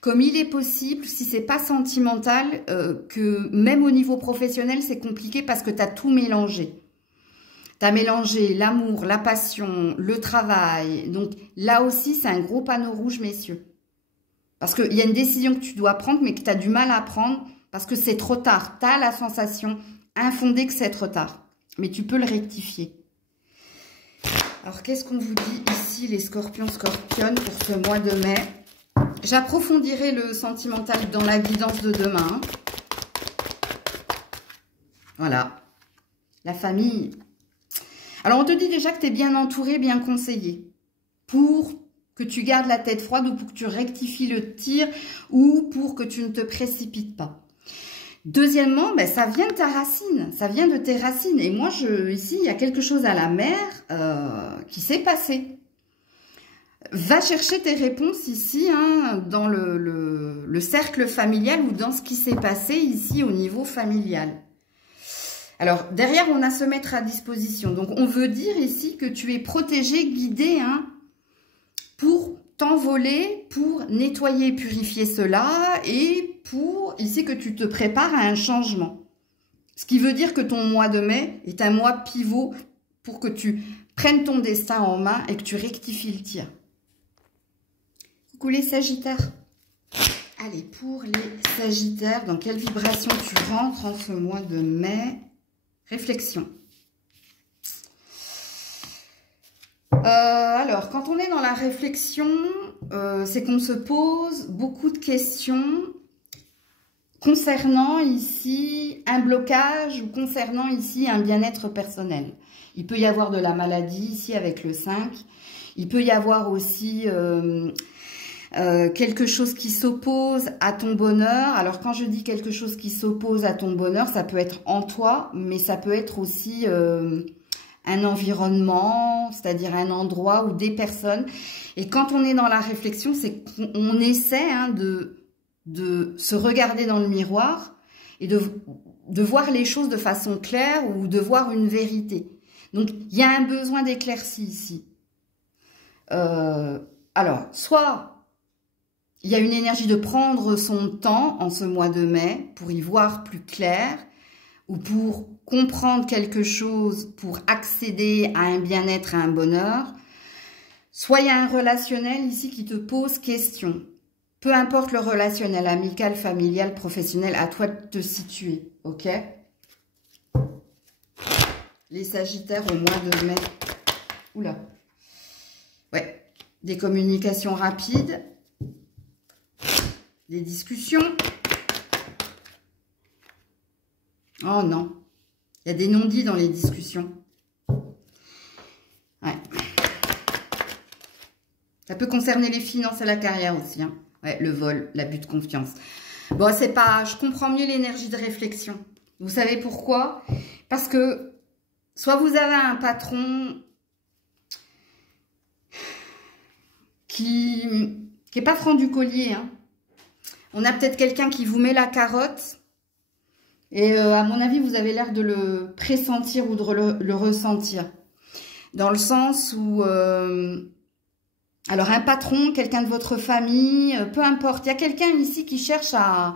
Comme il est possible, si c'est pas sentimental, que même au niveau professionnel, c'est compliqué parce que tu as tout mélangé. Tu as mélangé l'amour, la passion, le travail. Donc là aussi, c'est un gros panneau rouge, messieurs. Parce qu'il y a une décision que tu dois prendre, mais que tu as du mal à prendre parce que c'est trop tard. Tu as la sensation infondée que c'est trop tard. Mais tu peux le rectifier. Alors, qu'est-ce qu'on vous dit ici, les scorpions, scorpionnes, pour ce mois de mai? J'approfondirai le sentimental dans la guidance de demain. Voilà. La famille. Alors, on te dit déjà que tu es bien entouré, bien conseillé. Pour que tu gardes la tête froide ou pour que tu rectifies le tir ou pour que tu ne te précipites pas. Deuxièmement, ben, ça vient de ta racine, ça vient de tes racines. Et moi, ici, il y a quelque chose à la mer qui s'est passé. Va chercher tes réponses ici, hein, dans le cercle familial ou dans ce qui s'est passé ici au niveau familial. Alors, derrière, on a se mettre à disposition. Donc, on veut dire ici que tu es protégé, guidé, hein, pour t'envoler, pour nettoyer et purifier cela et pour, ici, que tu te prépares à un changement. Ce qui veut dire que ton mois de mai est un mois pivot pour que tu prennes ton destin en main et que tu rectifies le tir. Coucou les Sagittaires. Allez, pour les Sagittaires, dans quelle vibration tu rentres en ce mois de mai? Réflexion. Alors, quand on est dans la réflexion, c'est qu'on se pose beaucoup de questions concernant ici un blocage ou concernant ici un bien-être personnel. Il peut y avoir de la maladie ici avec le 5. Il peut y avoir aussi quelque chose qui s'oppose à ton bonheur. Alors, quand je dis quelque chose qui s'oppose à ton bonheur, ça peut être en toi, mais ça peut être aussi un environnement, c'est-à-dire un endroit ou des personnes. Et quand on est dans la réflexion, c'est qu'on essaie, hein, de se regarder dans le miroir et de voir les choses de façon claire ou de voir une vérité. Donc, il y a un besoin d'éclaircie ici. Alors, soit il y a une énergie de prendre son temps en ce mois de mai pour y voir plus clair ou pour comprendre quelque chose, pour accéder à un bien-être, à un bonheur. Soit il y a un relationnel ici qui te pose question. Peu importe le relationnel, amical, familial, professionnel, à toi de te situer, ok? Les Sagittaires au mois de mai. Oula. Ouais, des communications rapides, des discussions. Oh non, il y a des non-dits dans les discussions. Ouais. Ça peut concerner les finances et la carrière aussi, hein. Ouais, le vol, l'abus de confiance. Bon, c'est pas... Je comprends mieux l'énergie de réflexion. Vous savez pourquoi? Parce que soit vous avez un patron qui est pas franc du collier, hein. On a peut-être quelqu'un qui vous met la carotte. Et à mon avis, vous avez l'air de le pressentir ou de le ressentir. Dans le sens où... alors, un patron, quelqu'un de votre famille, peu importe. Il y a quelqu'un ici qui cherche à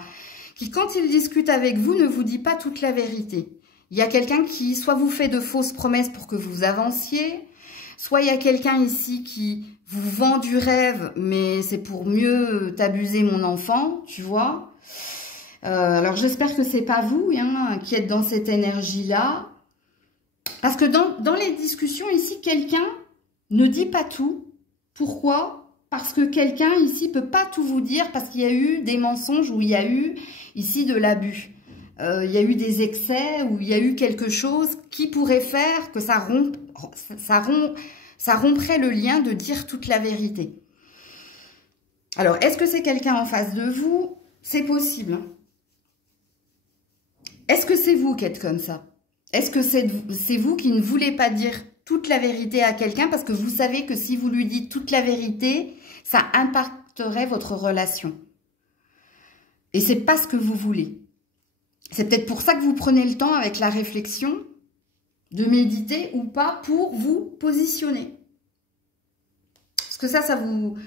qui, quand il discute avec vous, ne vous dit pas toute la vérité. Il y a quelqu'un qui, soit vous fait de fausses promesses pour que vous avanciez, soit il y a quelqu'un ici qui vous vend du rêve, mais c'est pour mieux t'abuser, mon enfant, tu vois. Alors, j'espère que c'est pas vous hein, qui êtes dans cette énergie-là. Parce que dans les discussions ici, quelqu'un ne dit pas tout. Pourquoi ? Parce que quelqu'un ici peut pas tout vous dire parce qu'il y a eu des mensonges ou il y a eu ici de l'abus. Il y a eu des excès ou il y a eu quelque chose qui pourrait faire que ça romprait le lien de dire toute la vérité. Alors, est-ce que c'est quelqu'un en face de vous? C'est possible. Est-ce que c'est vous qui êtes comme ça? Est-ce que c'est vous qui ne voulez pas dire toute la vérité à quelqu'un parce que vous savez que si vous lui dites toute la vérité, ça impacterait votre relation. Et c'est pas ce que vous voulez. C'est peut-être pour ça que vous prenez le temps avec la réflexion de méditer ou pas pour vous positionner. Parce que ça vous...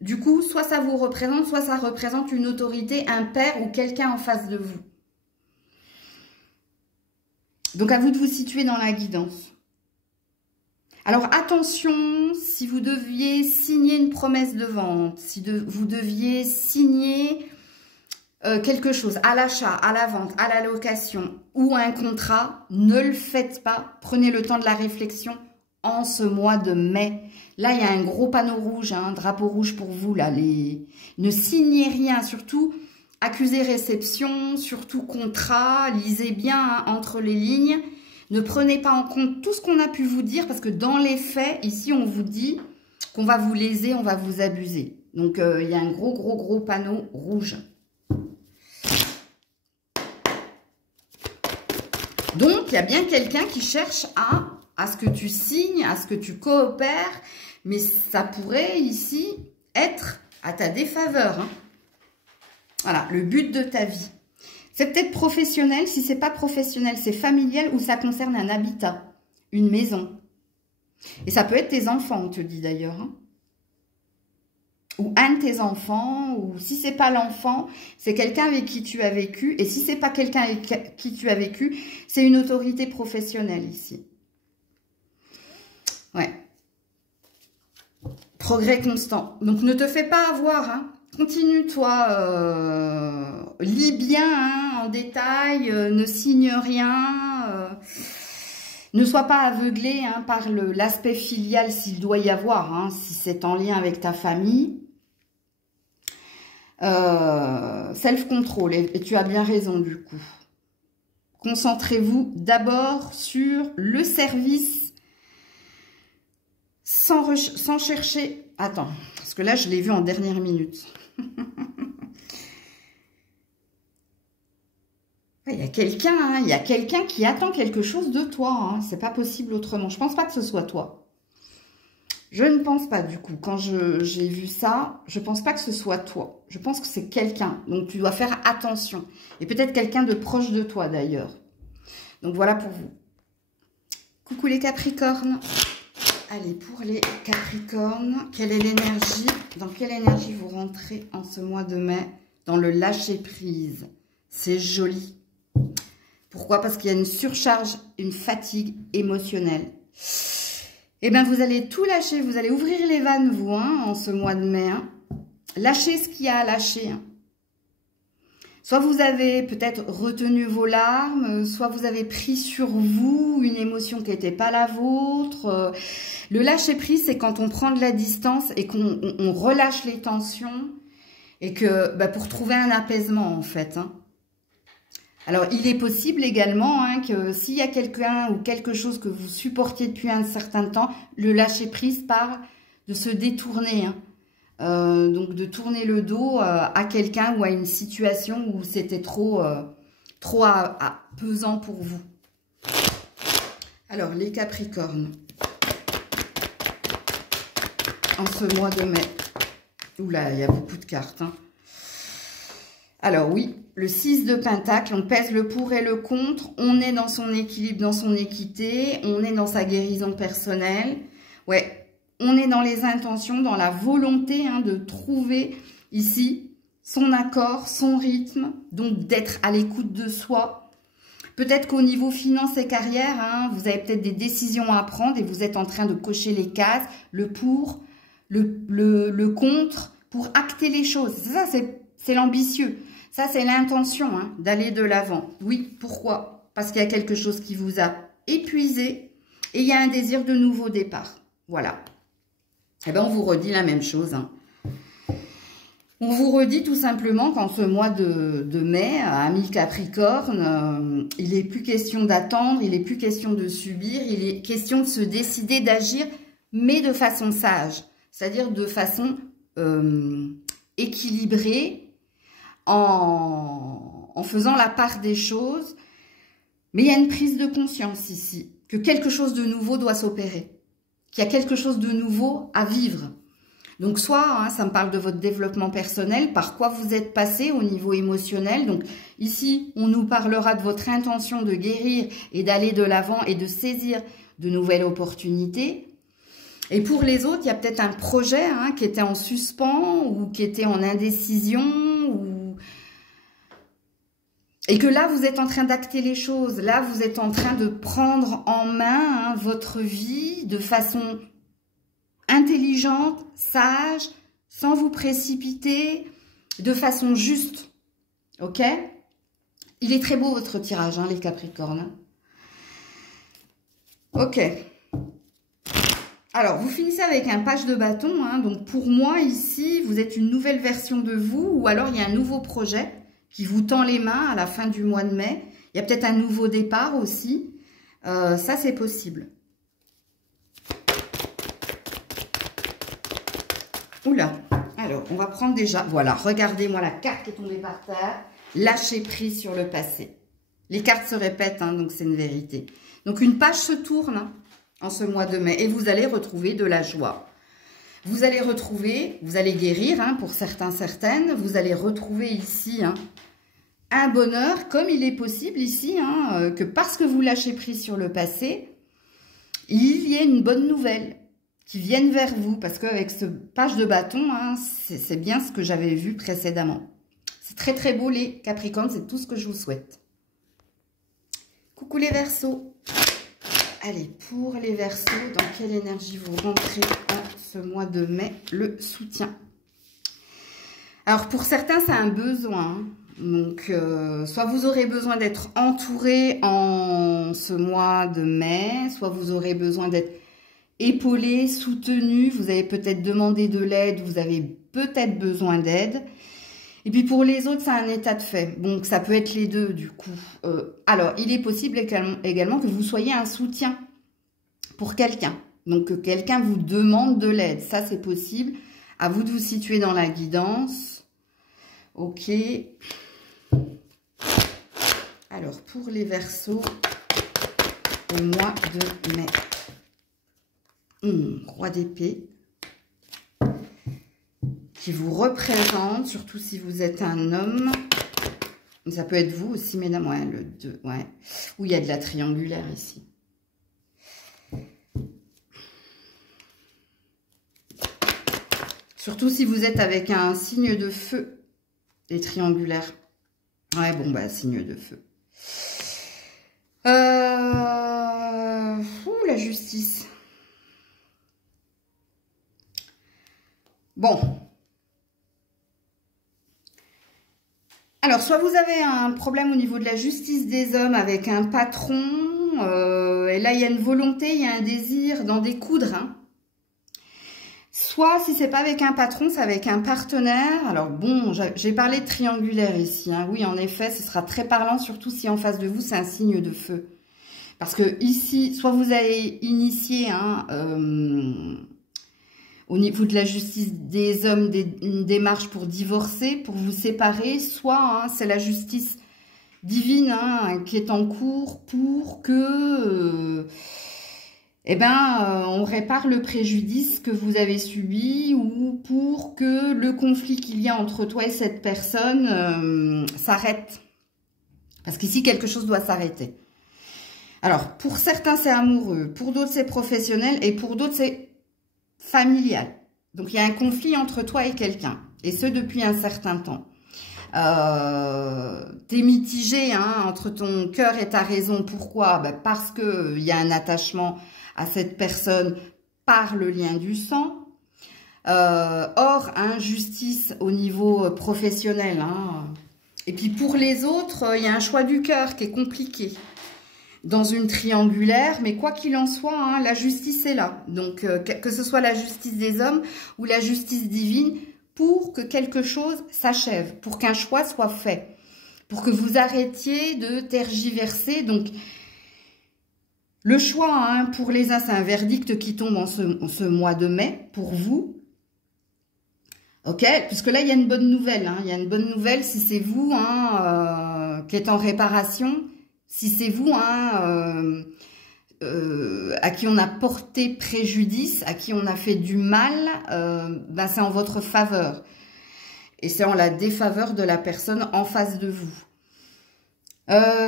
Du coup, soit ça vous représente, soit ça représente une autorité, un père ou quelqu'un en face de vous. Donc, à vous de vous situer dans la guidance. Alors, attention, si vous deviez signer une promesse de vente, si vous deviez signer quelque chose à l'achat, à la vente, à la location ou un contrat, ne le faites pas. Prenez le temps de la réflexion en ce mois de mai. Là, il y a un gros panneau rouge, un drapeau rouge pour vous. Là, ne signez rien, surtout... Accusé réception, surtout contrat, lisez bien hein, entre les lignes. Ne prenez pas en compte tout ce qu'on a pu vous dire parce que dans les faits, ici, on vous dit qu'on va vous léser, on va vous abuser. Donc, il y a un gros panneau rouge. Donc, il y a bien quelqu'un qui cherche à ce que tu signes, à ce que tu coopères, mais ça pourrait ici être à ta défaveur, hein. Voilà, le but de ta vie. C'est peut-être professionnel. Si c'est pas professionnel, c'est familial ou ça concerne un habitat, une maison. Et ça peut être tes enfants, on te dit d'ailleurs. Hein. Ou un de tes enfants. Ou si c'est pas l'enfant, c'est quelqu'un avec qui tu as vécu. Et si c'est pas quelqu'un avec qui tu as vécu, c'est une autorité professionnelle ici. Ouais. Progrès constant. Donc ne te fais pas avoir, hein. Continue, toi, lis bien hein, en détail, ne signe rien, ne sois pas aveuglé hein, par l'aspect filial s'il doit y avoir, hein, si c'est en lien avec ta famille. Self-control, et tu as bien raison du coup. Concentrez-vous d'abord sur le service sans chercher... Attends, parce que là, je l'ai vu en dernière minute. Il y a quelqu'un hein, qui attend quelque chose de toi. Hein. C'est pas possible autrement. Je pense pas que ce soit toi. Je ne pense pas du coup. Quand j'ai vu ça, je pense pas que ce soit toi. Je pense que c'est quelqu'un. Donc tu dois faire attention. Et peut-être quelqu'un de proche de toi d'ailleurs. Donc voilà pour vous. Coucou les Capricornes. Allez, pour les Capricornes, quelle est l'énergie? Dans quelle énergie vous rentrez en ce mois de mai? Dans le lâcher-prise. C'est joli. Pourquoi? Parce qu'il y a une surcharge, une fatigue émotionnelle. Eh bien, vous allez tout lâcher. Vous allez ouvrir les vannes, vous, hein, en ce mois de mai. Hein. Lâchez ce qu'il y a à lâcher. Hein. Soit vous avez peut-être retenu vos larmes, soit vous avez pris sur vous une émotion qui n'était pas la vôtre. Le lâcher-prise, c'est quand on prend de la distance et qu'on relâche les tensions et que pour trouver un apaisement, en fait. Hein. Alors, il est possible également hein, que s'il y a quelqu'un ou quelque chose que vous supportiez depuis un certain temps, le lâcher-prise part de se détourner, hein. Donc de tourner le dos à quelqu'un ou à une situation où c'était trop pesant pour vous. Alors les Capricornes, en ce mois de mai, oula, il y a beaucoup de cartes. Hein. Alors oui, le 6 de Pentacle, on pèse le pour et le contre, on est dans son équilibre, dans son équité, on est dans sa guérison personnelle. Ouais. On est dans les intentions, dans la volonté hein, de trouver ici son accord, son rythme, donc d'être à l'écoute de soi. Peut-être qu'au niveau finance et carrière, hein, vous avez peut-être des décisions à prendre et vous êtes en train de cocher les cases, le pour, le contre, pour acter les choses. Ça, c'est l'ambitieux. Ça, c'est l'intention hein, d'aller de l'avant. Oui, pourquoi? Parce qu'il y a quelque chose qui vous a épuisé et il y a un désir de nouveau départ. Voilà. Eh bien, on vous redit la même chose. Hein. On vous redit tout simplement qu'en ce mois de mai, amis Capricorne, il n'est plus question d'attendre, il n'est plus question de subir, il est question de se décider d'agir, mais de façon sage, c'est-à-dire de façon équilibrée, en faisant la part des choses. Mais il y a une prise de conscience ici, que quelque chose de nouveau doit s'opérer, qu'il y a quelque chose de nouveau à vivre. Donc soit, hein, ça me parle de votre développement personnel, par quoi vous êtes passé au niveau émotionnel. Donc ici, on nous parlera de votre intention de guérir et d'aller de l'avant et de saisir de nouvelles opportunités. Et pour les autres, il y a peut-être un projet hein, qui était en suspens ou qui était en indécision. Et que là, vous êtes en train d'acter les choses. Là, vous êtes en train de prendre en main hein, votre vie de façon intelligente, sage, sans vous précipiter, de façon juste. Ok? Il est très beau votre tirage, hein, les Capricornes. Ok. Alors, vous finissez avec un page de bâton. Hein, donc, pour moi, ici, vous êtes une nouvelle version de vous. Ou alors, il y a un nouveau projet qui vous tend les mains à la fin du mois de mai. Il y a peut-être un nouveau départ aussi. Ça, c'est possible. Oula, alors on va prendre déjà, voilà, regardez-moi la carte qui est tombée par terre, lâcher prise sur le passé. Les cartes se répètent, hein, donc c'est une vérité. Donc une page se tourne hein, en ce mois de mai et vous allez retrouver de la joie. Vous allez retrouver, vous allez guérir hein, pour certains, certaines, vous allez retrouver ici hein, un bonheur comme il est possible ici, hein, que parce que vous lâchez prise sur le passé, il y ait une bonne nouvelle qui viennent vers vous, parce qu'avec ce page de bâton, hein, c'est bien ce que j'avais vu précédemment. C'est très très beau les Capricornes, c'est tout ce que je vous souhaite. Coucou les Verseaux. Allez, pour les Verseaux, dans quelle énergie vous rentrez en ce mois de mai? Le soutien. Alors pour certains, c'est un besoin. Hein. Donc, soit vous aurez besoin d'être entouré en ce mois de mai, soit vous aurez besoin d'être épaulé, soutenu, vous avez peut-être demandé de l'aide, vous avez peut-être besoin d'aide. Et puis pour les autres, c'est un état de fait. Donc ça peut être les deux du coup. Alors, il est possible également que vous soyez un soutien pour quelqu'un. Donc que quelqu'un vous demande de l'aide. Ça, c'est possible. À vous de vous situer dans la guidance. Ok. Alors, pour les Verseaux, au mois de mai. Roi d'épée qui vous représente, surtout si vous êtes un homme. Ça peut être vous aussi, mesdames. Ouais, le 2, ouais. Où il y a de la triangulaire ici. Surtout si vous êtes avec un signe de feu, les triangulaires. Ouais, bon, bah, signe de feu. La justice. Bon. Alors, soit vous avez un problème au niveau de la justice des hommes avec un patron, et là, il y a une volonté, il y a un désir d'en découdre. Hein. Soit, si c'est pas avec un patron, c'est avec un partenaire. Alors, bon, j'ai parlé de triangulaire ici. Hein. Oui, en effet, ce sera très parlant, surtout si en face de vous, c'est un signe de feu. Parce que ici, soit vous avez initié... Hein, au niveau de la justice des hommes, une démarche pour divorcer, pour vous séparer, soit hein, c'est la justice divine hein, qui est en cours pour que on répare le préjudice que vous avez subi ou pour que le conflit qu'il y a entre toi et cette personne s'arrête. Parce qu'ici, quelque chose doit s'arrêter. Alors, pour certains, c'est amoureux, pour d'autres, c'est professionnel et pour d'autres, c'est familial. Donc, il y a un conflit entre toi et quelqu'un. Et ce, depuis un certain temps. T'es mitigé hein, entre ton cœur et ta raison. Pourquoi? Ben parce qu'il y a un attachement à cette personne par le lien du sang. Or, injustice au niveau professionnel. Hein. Et puis pour les autres, il y a un choix du cœur qui est compliqué. Dans une triangulaire, mais quoi qu'il en soit, hein, la justice est là. Donc, que ce soit la justice des hommes ou la justice divine, pour que quelque chose s'achève, pour qu'un choix soit fait, pour que vous arrêtiez de tergiverser. Donc, le choix, hein, pour les uns, c'est un verdict qui tombe en ce mois de mai, pour vous. Ok, puisque là, il y a une bonne nouvelle. Hein, il y a une bonne nouvelle si c'est vous hein, qui êtes en réparation. Si c'est vous hein, à qui on a porté préjudice, à qui on a fait du mal, ben c'est en votre faveur. Et c'est en la défaveur de la personne en face de vous.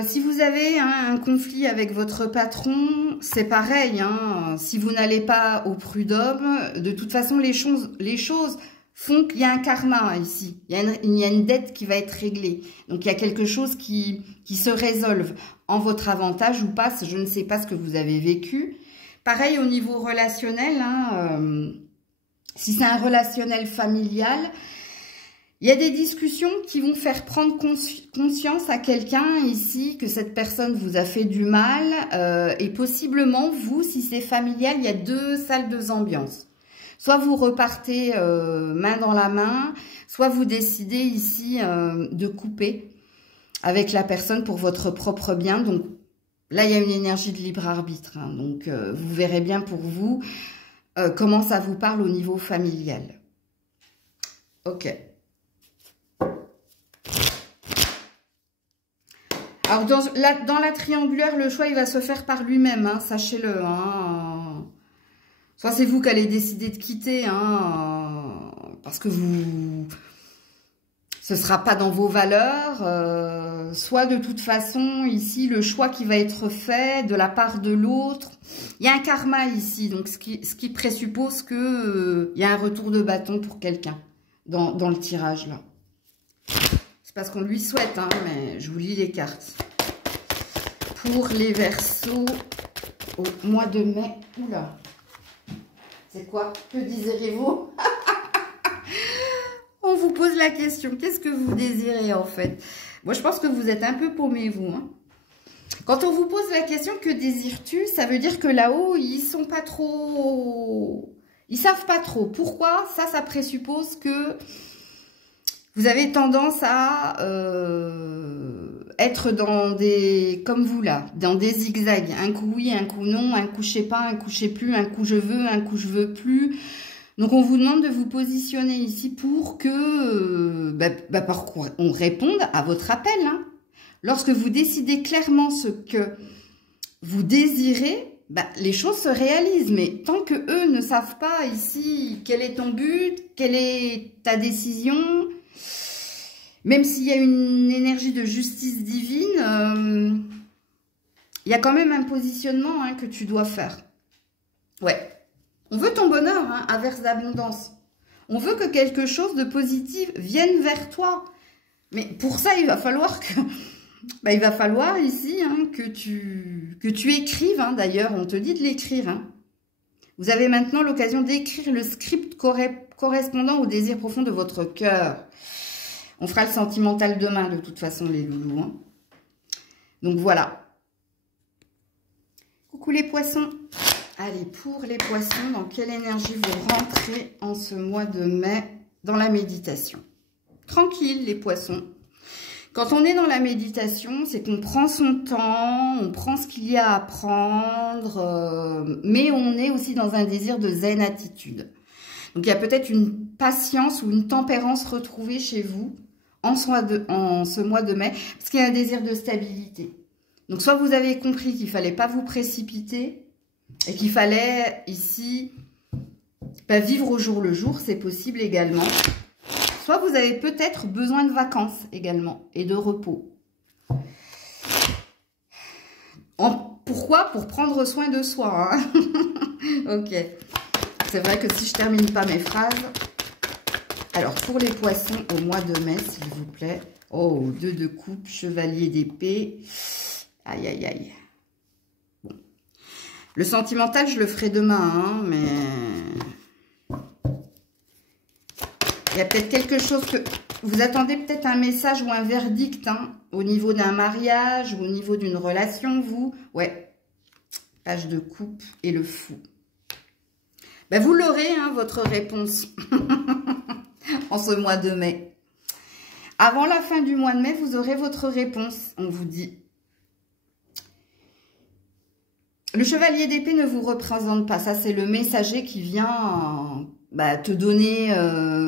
Si vous avez hein, un conflit avec votre patron, c'est pareil. Hein, si vous n'allez pas au prud'homme, de toute façon, les choses font qu'il y a un karma ici. Il y a une dette qui va être réglée. Donc, il y a quelque chose qui se résolve en votre avantage ou pas. Je ne sais pas ce que vous avez vécu. Pareil au niveau relationnel. Hein, si c'est un relationnel familial, il y a des discussions qui vont faire prendre conscience à quelqu'un ici que cette personne vous a fait du mal. Et possiblement, vous, si c'est familial, il y a deux salles de ambiance. Soit vous repartez main dans la main, soit vous décidez ici de couper avec la personne pour votre propre bien. Donc là, il y a une énergie de libre arbitre. Hein, donc vous verrez bien pour vous comment ça vous parle au niveau familial. Ok. Alors dans la triangulaire, le choix il va se faire par lui-même, hein, sachez-le. Hein. Soit c'est vous qui allez décider de quitter, hein, parce que ce ne sera pas dans vos valeurs. Soit de toute façon, ici, le choix qui va être fait de la part de l'autre. Il y a un karma ici, donc ce qui présuppose qu'il y a un retour de bâton pour quelqu'un dans le tirage là. C'est parce qu'on lui souhaite, hein, mais je vous lis les cartes. Pour les Verseaux au mois de mai. Oula. C'est quoi? Que désirez-vous? On vous pose la question. Qu'est-ce que vous désirez en fait? Moi, je pense que vous êtes un peu paumé, vous. Hein. Quand on vous pose la question que désires-tu, ça veut dire que là-haut, ils sont pas trop... Ils savent pas trop. Pourquoi? Ça présuppose que vous avez tendance à être dans des... Comme vous là, dans des zigzags. Un coup oui, un coup non, un coup je sais pas, un coup je sais plus, un coup je veux, un coup je veux plus. Donc on vous demande de vous positionner ici pour que on réponde à votre appel. Hein. Lorsque vous décidez clairement ce que vous désirez, les choses se réalisent. Mais tant que eux ne savent pas ici quel est ton but, quelle est ta décision... Même s'il y a une énergie de justice divine, il y a quand même un positionnement hein, que tu dois faire. Ouais. On veut ton bonheur, hein, inverse d'abondance. On veut que quelque chose de positif vienne vers toi. Mais pour ça, il va falloir que... il va falloir ici hein, que tu écrives. Hein, d'ailleurs, on te dit de l'écrire. Hein. Vous avez maintenant l'occasion d'écrire le script correspondant au désir profond de votre cœur. On fera le sentimental demain, de toute façon, les loulous. Hein. Donc, voilà. Coucou les poissons. Allez, pour les poissons, dans quelle énergie vous rentrez en ce mois de mai dans la méditation? Tranquille, les poissons. Quand on est dans la méditation, c'est qu'on prend son temps, on prend ce qu'il y a à prendre, mais on est aussi dans un désir de zen attitude. Donc, il y a peut-être une patience ou une tempérance retrouvée chez vous en ce mois de mai, parce qu'il y a un désir de stabilité. Donc, soit vous avez compris qu'il ne fallait pas vous précipiter et qu'il fallait ici vivre au jour le jour, c'est possible également. Soit vous avez peut-être besoin de vacances également et de repos. Pourquoi? Pour prendre soin de soi. Hein. Ok. C'est vrai que si je termine pas mes phrases... Alors, pour les poissons au mois de mai, s'il vous plaît, Oh, 2 de coupe, chevalier d'épée. Aïe, aïe, aïe. Bon. Le sentimental, je le ferai demain, hein, mais... Il y a peut-être quelque chose que... Vous attendez peut-être un message ou un verdict, hein, au niveau d'un mariage ou au niveau d'une relation, vous. Ouais. Page de coupe et le fou. Ben, vous l'aurez, hein, votre réponse, en ce mois de mai. Avant la fin du mois de mai, vous aurez votre réponse, on vous dit. Le chevalier d'épée ne vous représente pas. Ça, c'est le messager qui vient te donner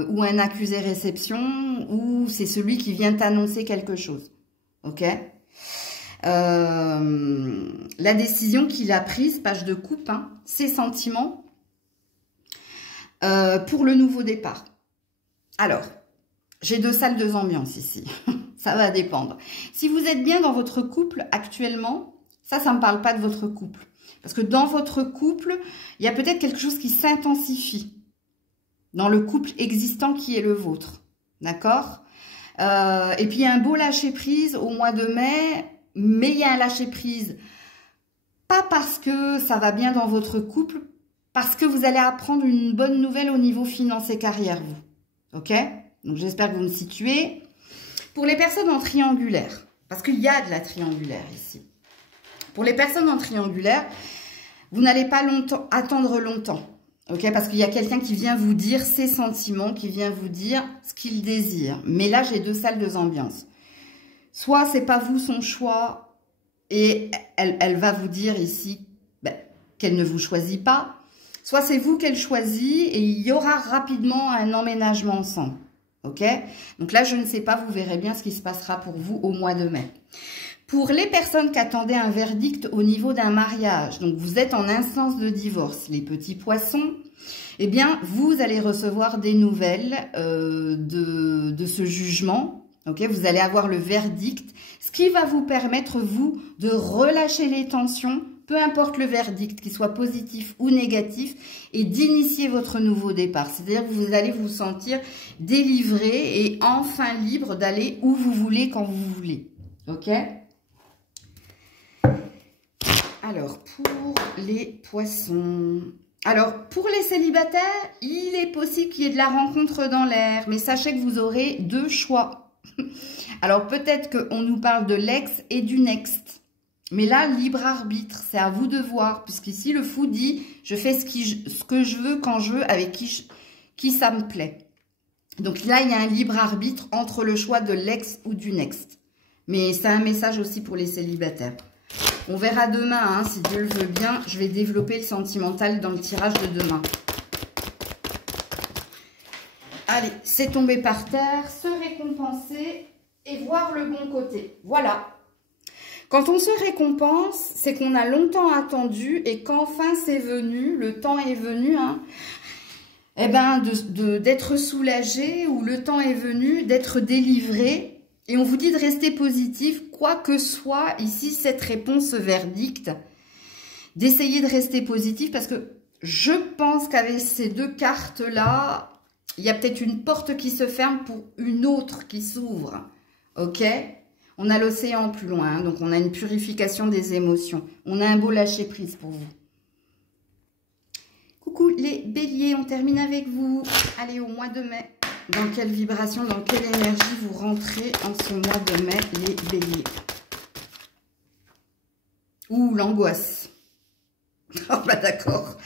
ou un accusé-réception, ou c'est celui qui vient t'annoncer quelque chose. Ok? La décision qu'il a prise, page de coupe, hein, ses sentiments pour le nouveau départ. Alors, j'ai 2 salles, 2 ambiances ici. Ça va dépendre. Si vous êtes bien dans votre couple actuellement, ça ne me parle pas de votre couple. Parce que dans votre couple, il y a peut-être quelque chose qui s'intensifie. Dans le couple existant qui est le vôtre. D'accord? Et puis, il y a un beau lâcher-prise au mois de mai. Mais il y a un lâcher-prise. Pas parce que ça va bien dans votre couple. Parce que vous allez apprendre une bonne nouvelle au niveau finance et carrière, vous. Ok? Donc, j'espère que vous me situez. Pour les personnes en triangulaire, parce qu'il y a de la triangulaire ici. Pour les personnes en triangulaire, vous n'allez pas attendre longtemps. Ok? Parce qu'il y a quelqu'un qui vient vous dire ses sentiments, qui vient vous dire ce qu'il désire. Mais là, j'ai 2 salles, 2 ambiances. Soit c'est pas vous son choix et elle va vous dire ici qu'elle ne vous choisit pas. Soit c'est vous qu'elle choisit et il y aura rapidement un emménagement ensemble. Ok? Donc là, je ne sais pas, vous verrez bien ce qui se passera pour vous au mois de mai. Pour les personnes qui attendaient un verdict au niveau d'un mariage, donc vous êtes en instance de divorce, les petits poissons, eh bien, vous allez recevoir des nouvelles de ce jugement. Ok, vous allez avoir le verdict, ce qui va vous permettre, vous, de relâcher les tensions, peu importe le verdict, qu'il soit positif ou négatif, et d'initier votre nouveau départ. C'est-à-dire que vous allez vous sentir délivré et enfin libre d'aller où vous voulez, quand vous voulez. Ok? Alors, pour les poissons... Alors, pour les célibataires, il est possible qu'il y ait de la rencontre dans l'air, mais sachez que vous aurez 2 choix. Alors, peut-être qu'on nous parle de l'ex et du next. Mais là, libre arbitre, c'est à vous de voir. Puisqu'ici, le fou dit, je fais ce que je veux, quand je veux, avec qui ça me plaît. Donc là, il y a un libre arbitre entre le choix de l'ex ou du next. Mais c'est un message aussi pour les célibataires. On verra demain, hein, si Dieu le veut bien. Je vais développer le sentimental dans le tirage de demain. Allez, c'est tombé par terre, se récompenser et voir le bon côté. Voilà. Quand on se récompense, c'est qu'on a longtemps attendu et qu'enfin c'est venu, le temps est venu, hein, eh ben d'être soulagé, ou le temps est venu d'être délivré. Et on vous dit de rester positif, quoi que soit ici cette réponse, ce verdict, d'essayer de rester positif, parce que je pense qu'avec ces 2 cartes-là, il y a peut-être une porte qui se ferme pour une autre qui s'ouvre. Ok? On a l'océan plus loin, hein, donc on a une purification des émotions. On a un beau lâcher-prise pour vous. Coucou les béliers, on termine avec vous. Allez, au mois de mai, dans quelle vibration, dans quelle énergie vous rentrez en ce mois de mai, les béliers? Ouh, l'angoisse. Oh, bah d'accord.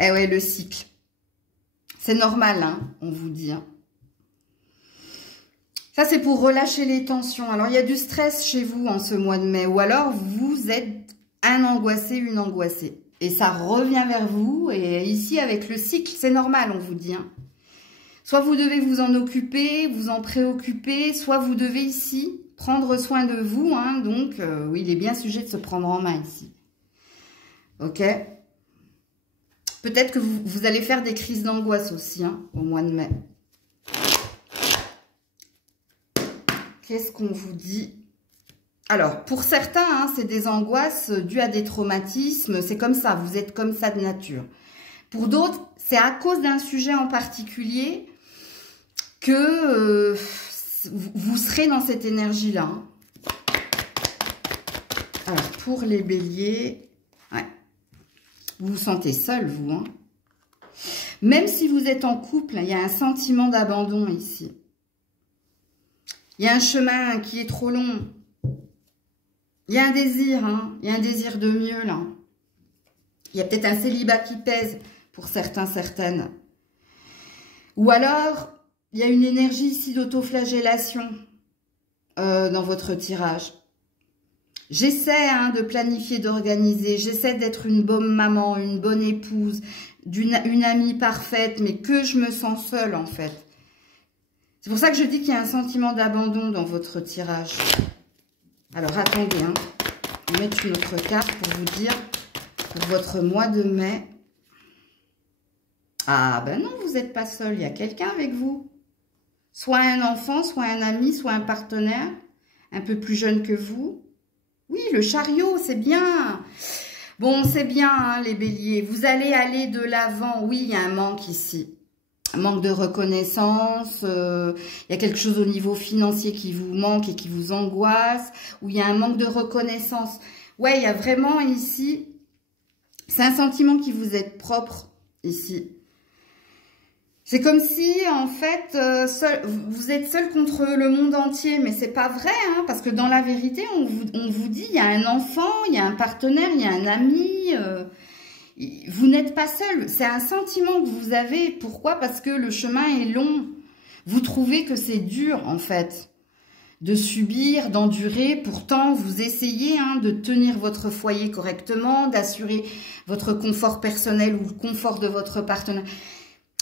Eh ouais, le cycle. C'est normal, hein, on vous dit. Hein. Ça, c'est pour relâcher les tensions. Alors, il y a du stress chez vous en ce mois de mai. Ou alors, vous êtes un angoissé, une angoissée. Et ça revient vers vous. Et ici, avec le cycle, c'est normal, on vous dit. Hein. Soit vous devez vous en occuper, vous en préoccuper. Soit vous devez ici prendre soin de vous. Hein. Donc, oui, il est bien sujet de se prendre en main ici. Ok ? Peut-être que vous allez faire des crises d'angoisse aussi, hein, au mois de mai. Qu'est-ce qu'on vous dit? Alors, pour certains, hein, c'est des angoisses dues à des traumatismes. C'est comme ça, vous êtes comme ça de nature. Pour d'autres, c'est à cause d'un sujet en particulier que vous serez dans cette énergie-là. Hein. Alors, pour les béliers, ouais, vous vous sentez seul, vous. Hein. Même si vous êtes en couple, il y a un sentiment d'abandon ici. Il y a un chemin qui est trop long. Il y a un désir, hein. Il y a un désir de mieux, là. Il y a peut-être un célibat qui pèse pour certains, certaines. Ou alors, il y a une énergie ici d'autoflagellation dans votre tirage. J'essaie hein, de planifier, d'organiser. J'essaie d'être une bonne maman, une bonne épouse, une amie parfaite, mais que je me sens seule, en fait. C'est pour ça que je dis qu'il y a un sentiment d'abandon dans votre tirage. Alors, attendez, hein. On va mettre une autre carte pour vous dire, pour votre mois de mai. Ah, ben non, vous n'êtes pas seul. Il y a quelqu'un avec vous. Soit un enfant, soit un ami, soit un partenaire, un peu plus jeune que vous. Oui, le chariot, c'est bien. Bon, c'est bien, hein, les béliers. Vous allez aller de l'avant. Oui, il y a un manque ici. Un manque de reconnaissance. Il y a quelque chose au niveau financier qui vous manque et qui vous angoisse. Ou il y a un manque de reconnaissance. Ouais, il y a vraiment ici... C'est un sentiment qui vous est propre ici. C'est comme si, en fait, vous êtes seul contre le monde entier. Mais c'est pas vrai, hein, parce que dans la vérité, on vous dit, il y a un enfant, il y a un partenaire, il y a un ami. Vous n'êtes pas seul. C'est un sentiment que vous avez. Pourquoi? Parce que le chemin est long. Vous trouvez que c'est dur, en fait, de subir, d'endurer. Pourtant, vous essayez hein, de tenir votre foyer correctement, d'assurer votre confort personnel ou le confort de votre partenaire.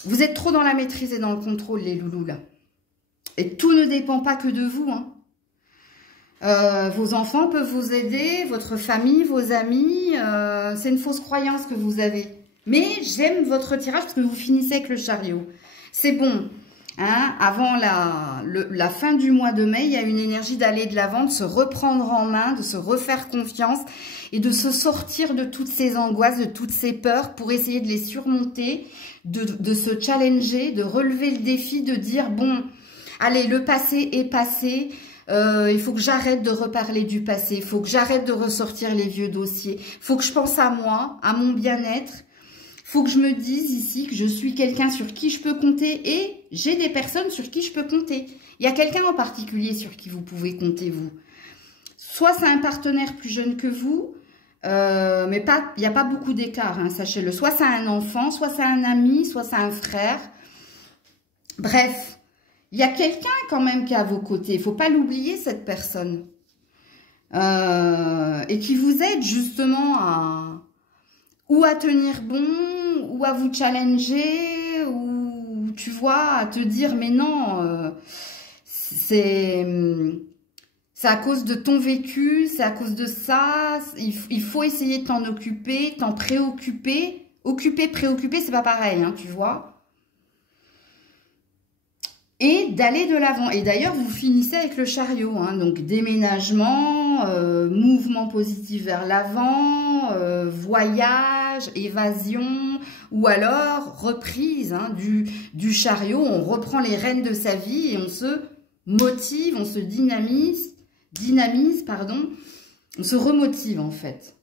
Vous êtes trop dans la maîtrise et dans le contrôle, les loulous, là. Et tout ne dépend pas que de vous. Hein. Vos enfants peuvent vous aider, votre famille, vos amis. C'est une fausse croyance que vous avez. Mais j'aime votre tirage parce que vous finissez avec le chariot. C'est bon. Hein, avant la fin du mois de mai, il y a une énergie d'aller de l'avant, de se reprendre en main, de se refaire confiance et de se sortir de toutes ces angoisses, de toutes ces peurs pour essayer de les surmonter, de se challenger, de relever le défi, de dire bon, allez, le passé est passé, il faut que j'arrête de reparler du passé, il faut que j'arrête de ressortir les vieux dossiers, il faut que je pense à moi, à mon bien-être. Faut que je me dise ici que je suis quelqu'un sur qui je peux compter et j'ai des personnes sur qui je peux compter. Il y a quelqu'un en particulier sur qui vous pouvez compter, vous. Soit c'est un partenaire plus jeune que vous, mais il n'y a pas beaucoup d'écart, hein, sachez-le. Soit c'est un enfant, soit c'est un ami, soit c'est un frère. Bref, il y a quelqu'un quand même qui est à vos côtés. Il ne faut pas l'oublier, cette personne. Et qui vous aide justement ou à tenir bon, ou à vous challenger, ou tu vois, à te dire mais non, c'est à cause de ton vécu, c'est à cause de ça, il faut essayer de t'en occuper, t'en préoccuper. Occuper, préoccuper, c'est pas pareil, hein, tu vois. Et d'aller de l'avant. Et d'ailleurs, vous finissez avec le chariot, hein, donc déménagement, mouvement positif vers l'avant, voyage, évasion, ou alors reprise hein, du chariot. On reprend les rênes de sa vie et on se motive, on se dynamise, pardon, on se remotive en fait.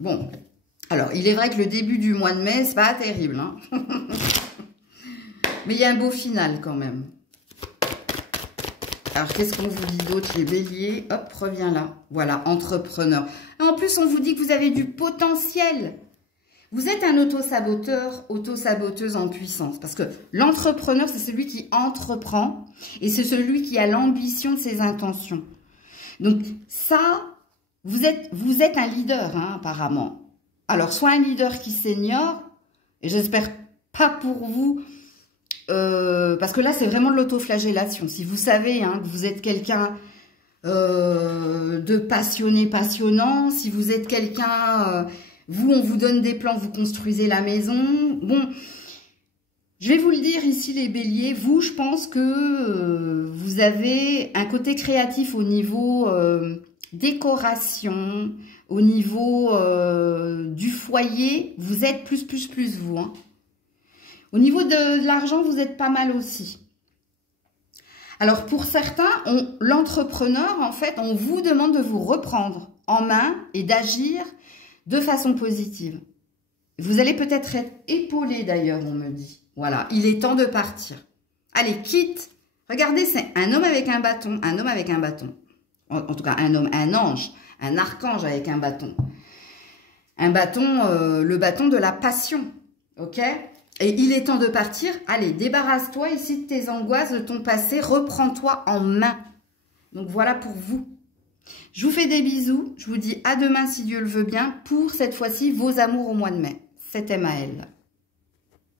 Bon, alors il est vrai que le début du mois de mai, c'est pas terrible, hein. Mais il y a un beau final quand même. Alors, qu'est-ce qu'on vous dit d'autre, les béliers? Hop, reviens là. Voilà, entrepreneur. Et en plus, on vous dit que vous avez du potentiel. Vous êtes un autosaboteur, autosaboteuse en puissance. Parce que l'entrepreneur, c'est celui qui entreprend. Et c'est celui qui a l'ambition de ses intentions. Donc, ça, vous êtes un leader, hein, apparemment. Alors, soit un leader qui s'ignore, et j'espère pas pour vous... parce que là, c'est vraiment de l'autoflagellation. Si vous savez hein, que vous êtes quelqu'un de passionné, passionnant, si vous êtes quelqu'un, vous, on vous donne des plans, vous construisez la maison. Bon, je vais vous le dire ici, les béliers, vous, je pense que vous avez un côté créatif au niveau décoration, au niveau du foyer. Vous êtes plus, vous, hein. Au niveau de l'argent, vous êtes pas mal aussi. Alors, pour certains, l'entrepreneur, en fait, on vous demande de vous reprendre en main et d'agir de façon positive. Vous allez peut-être être épaulé, d'ailleurs, on me dit. Voilà, il est temps de partir. Allez, quitte. Regardez, c'est un homme avec un bâton. Un homme avec un bâton. En tout cas, un homme, un ange, un archange avec un bâton. Un bâton, le bâton de la passion. Ok ? Et il est temps de partir. Allez, débarrasse-toi ici de tes angoisses, de ton passé. Reprends-toi en main. Donc, voilà pour vous. Je vous fais des bisous. Je vous dis à demain si Dieu le veut bien pour cette fois-ci vos amours au mois de mai. C'était Maëlle.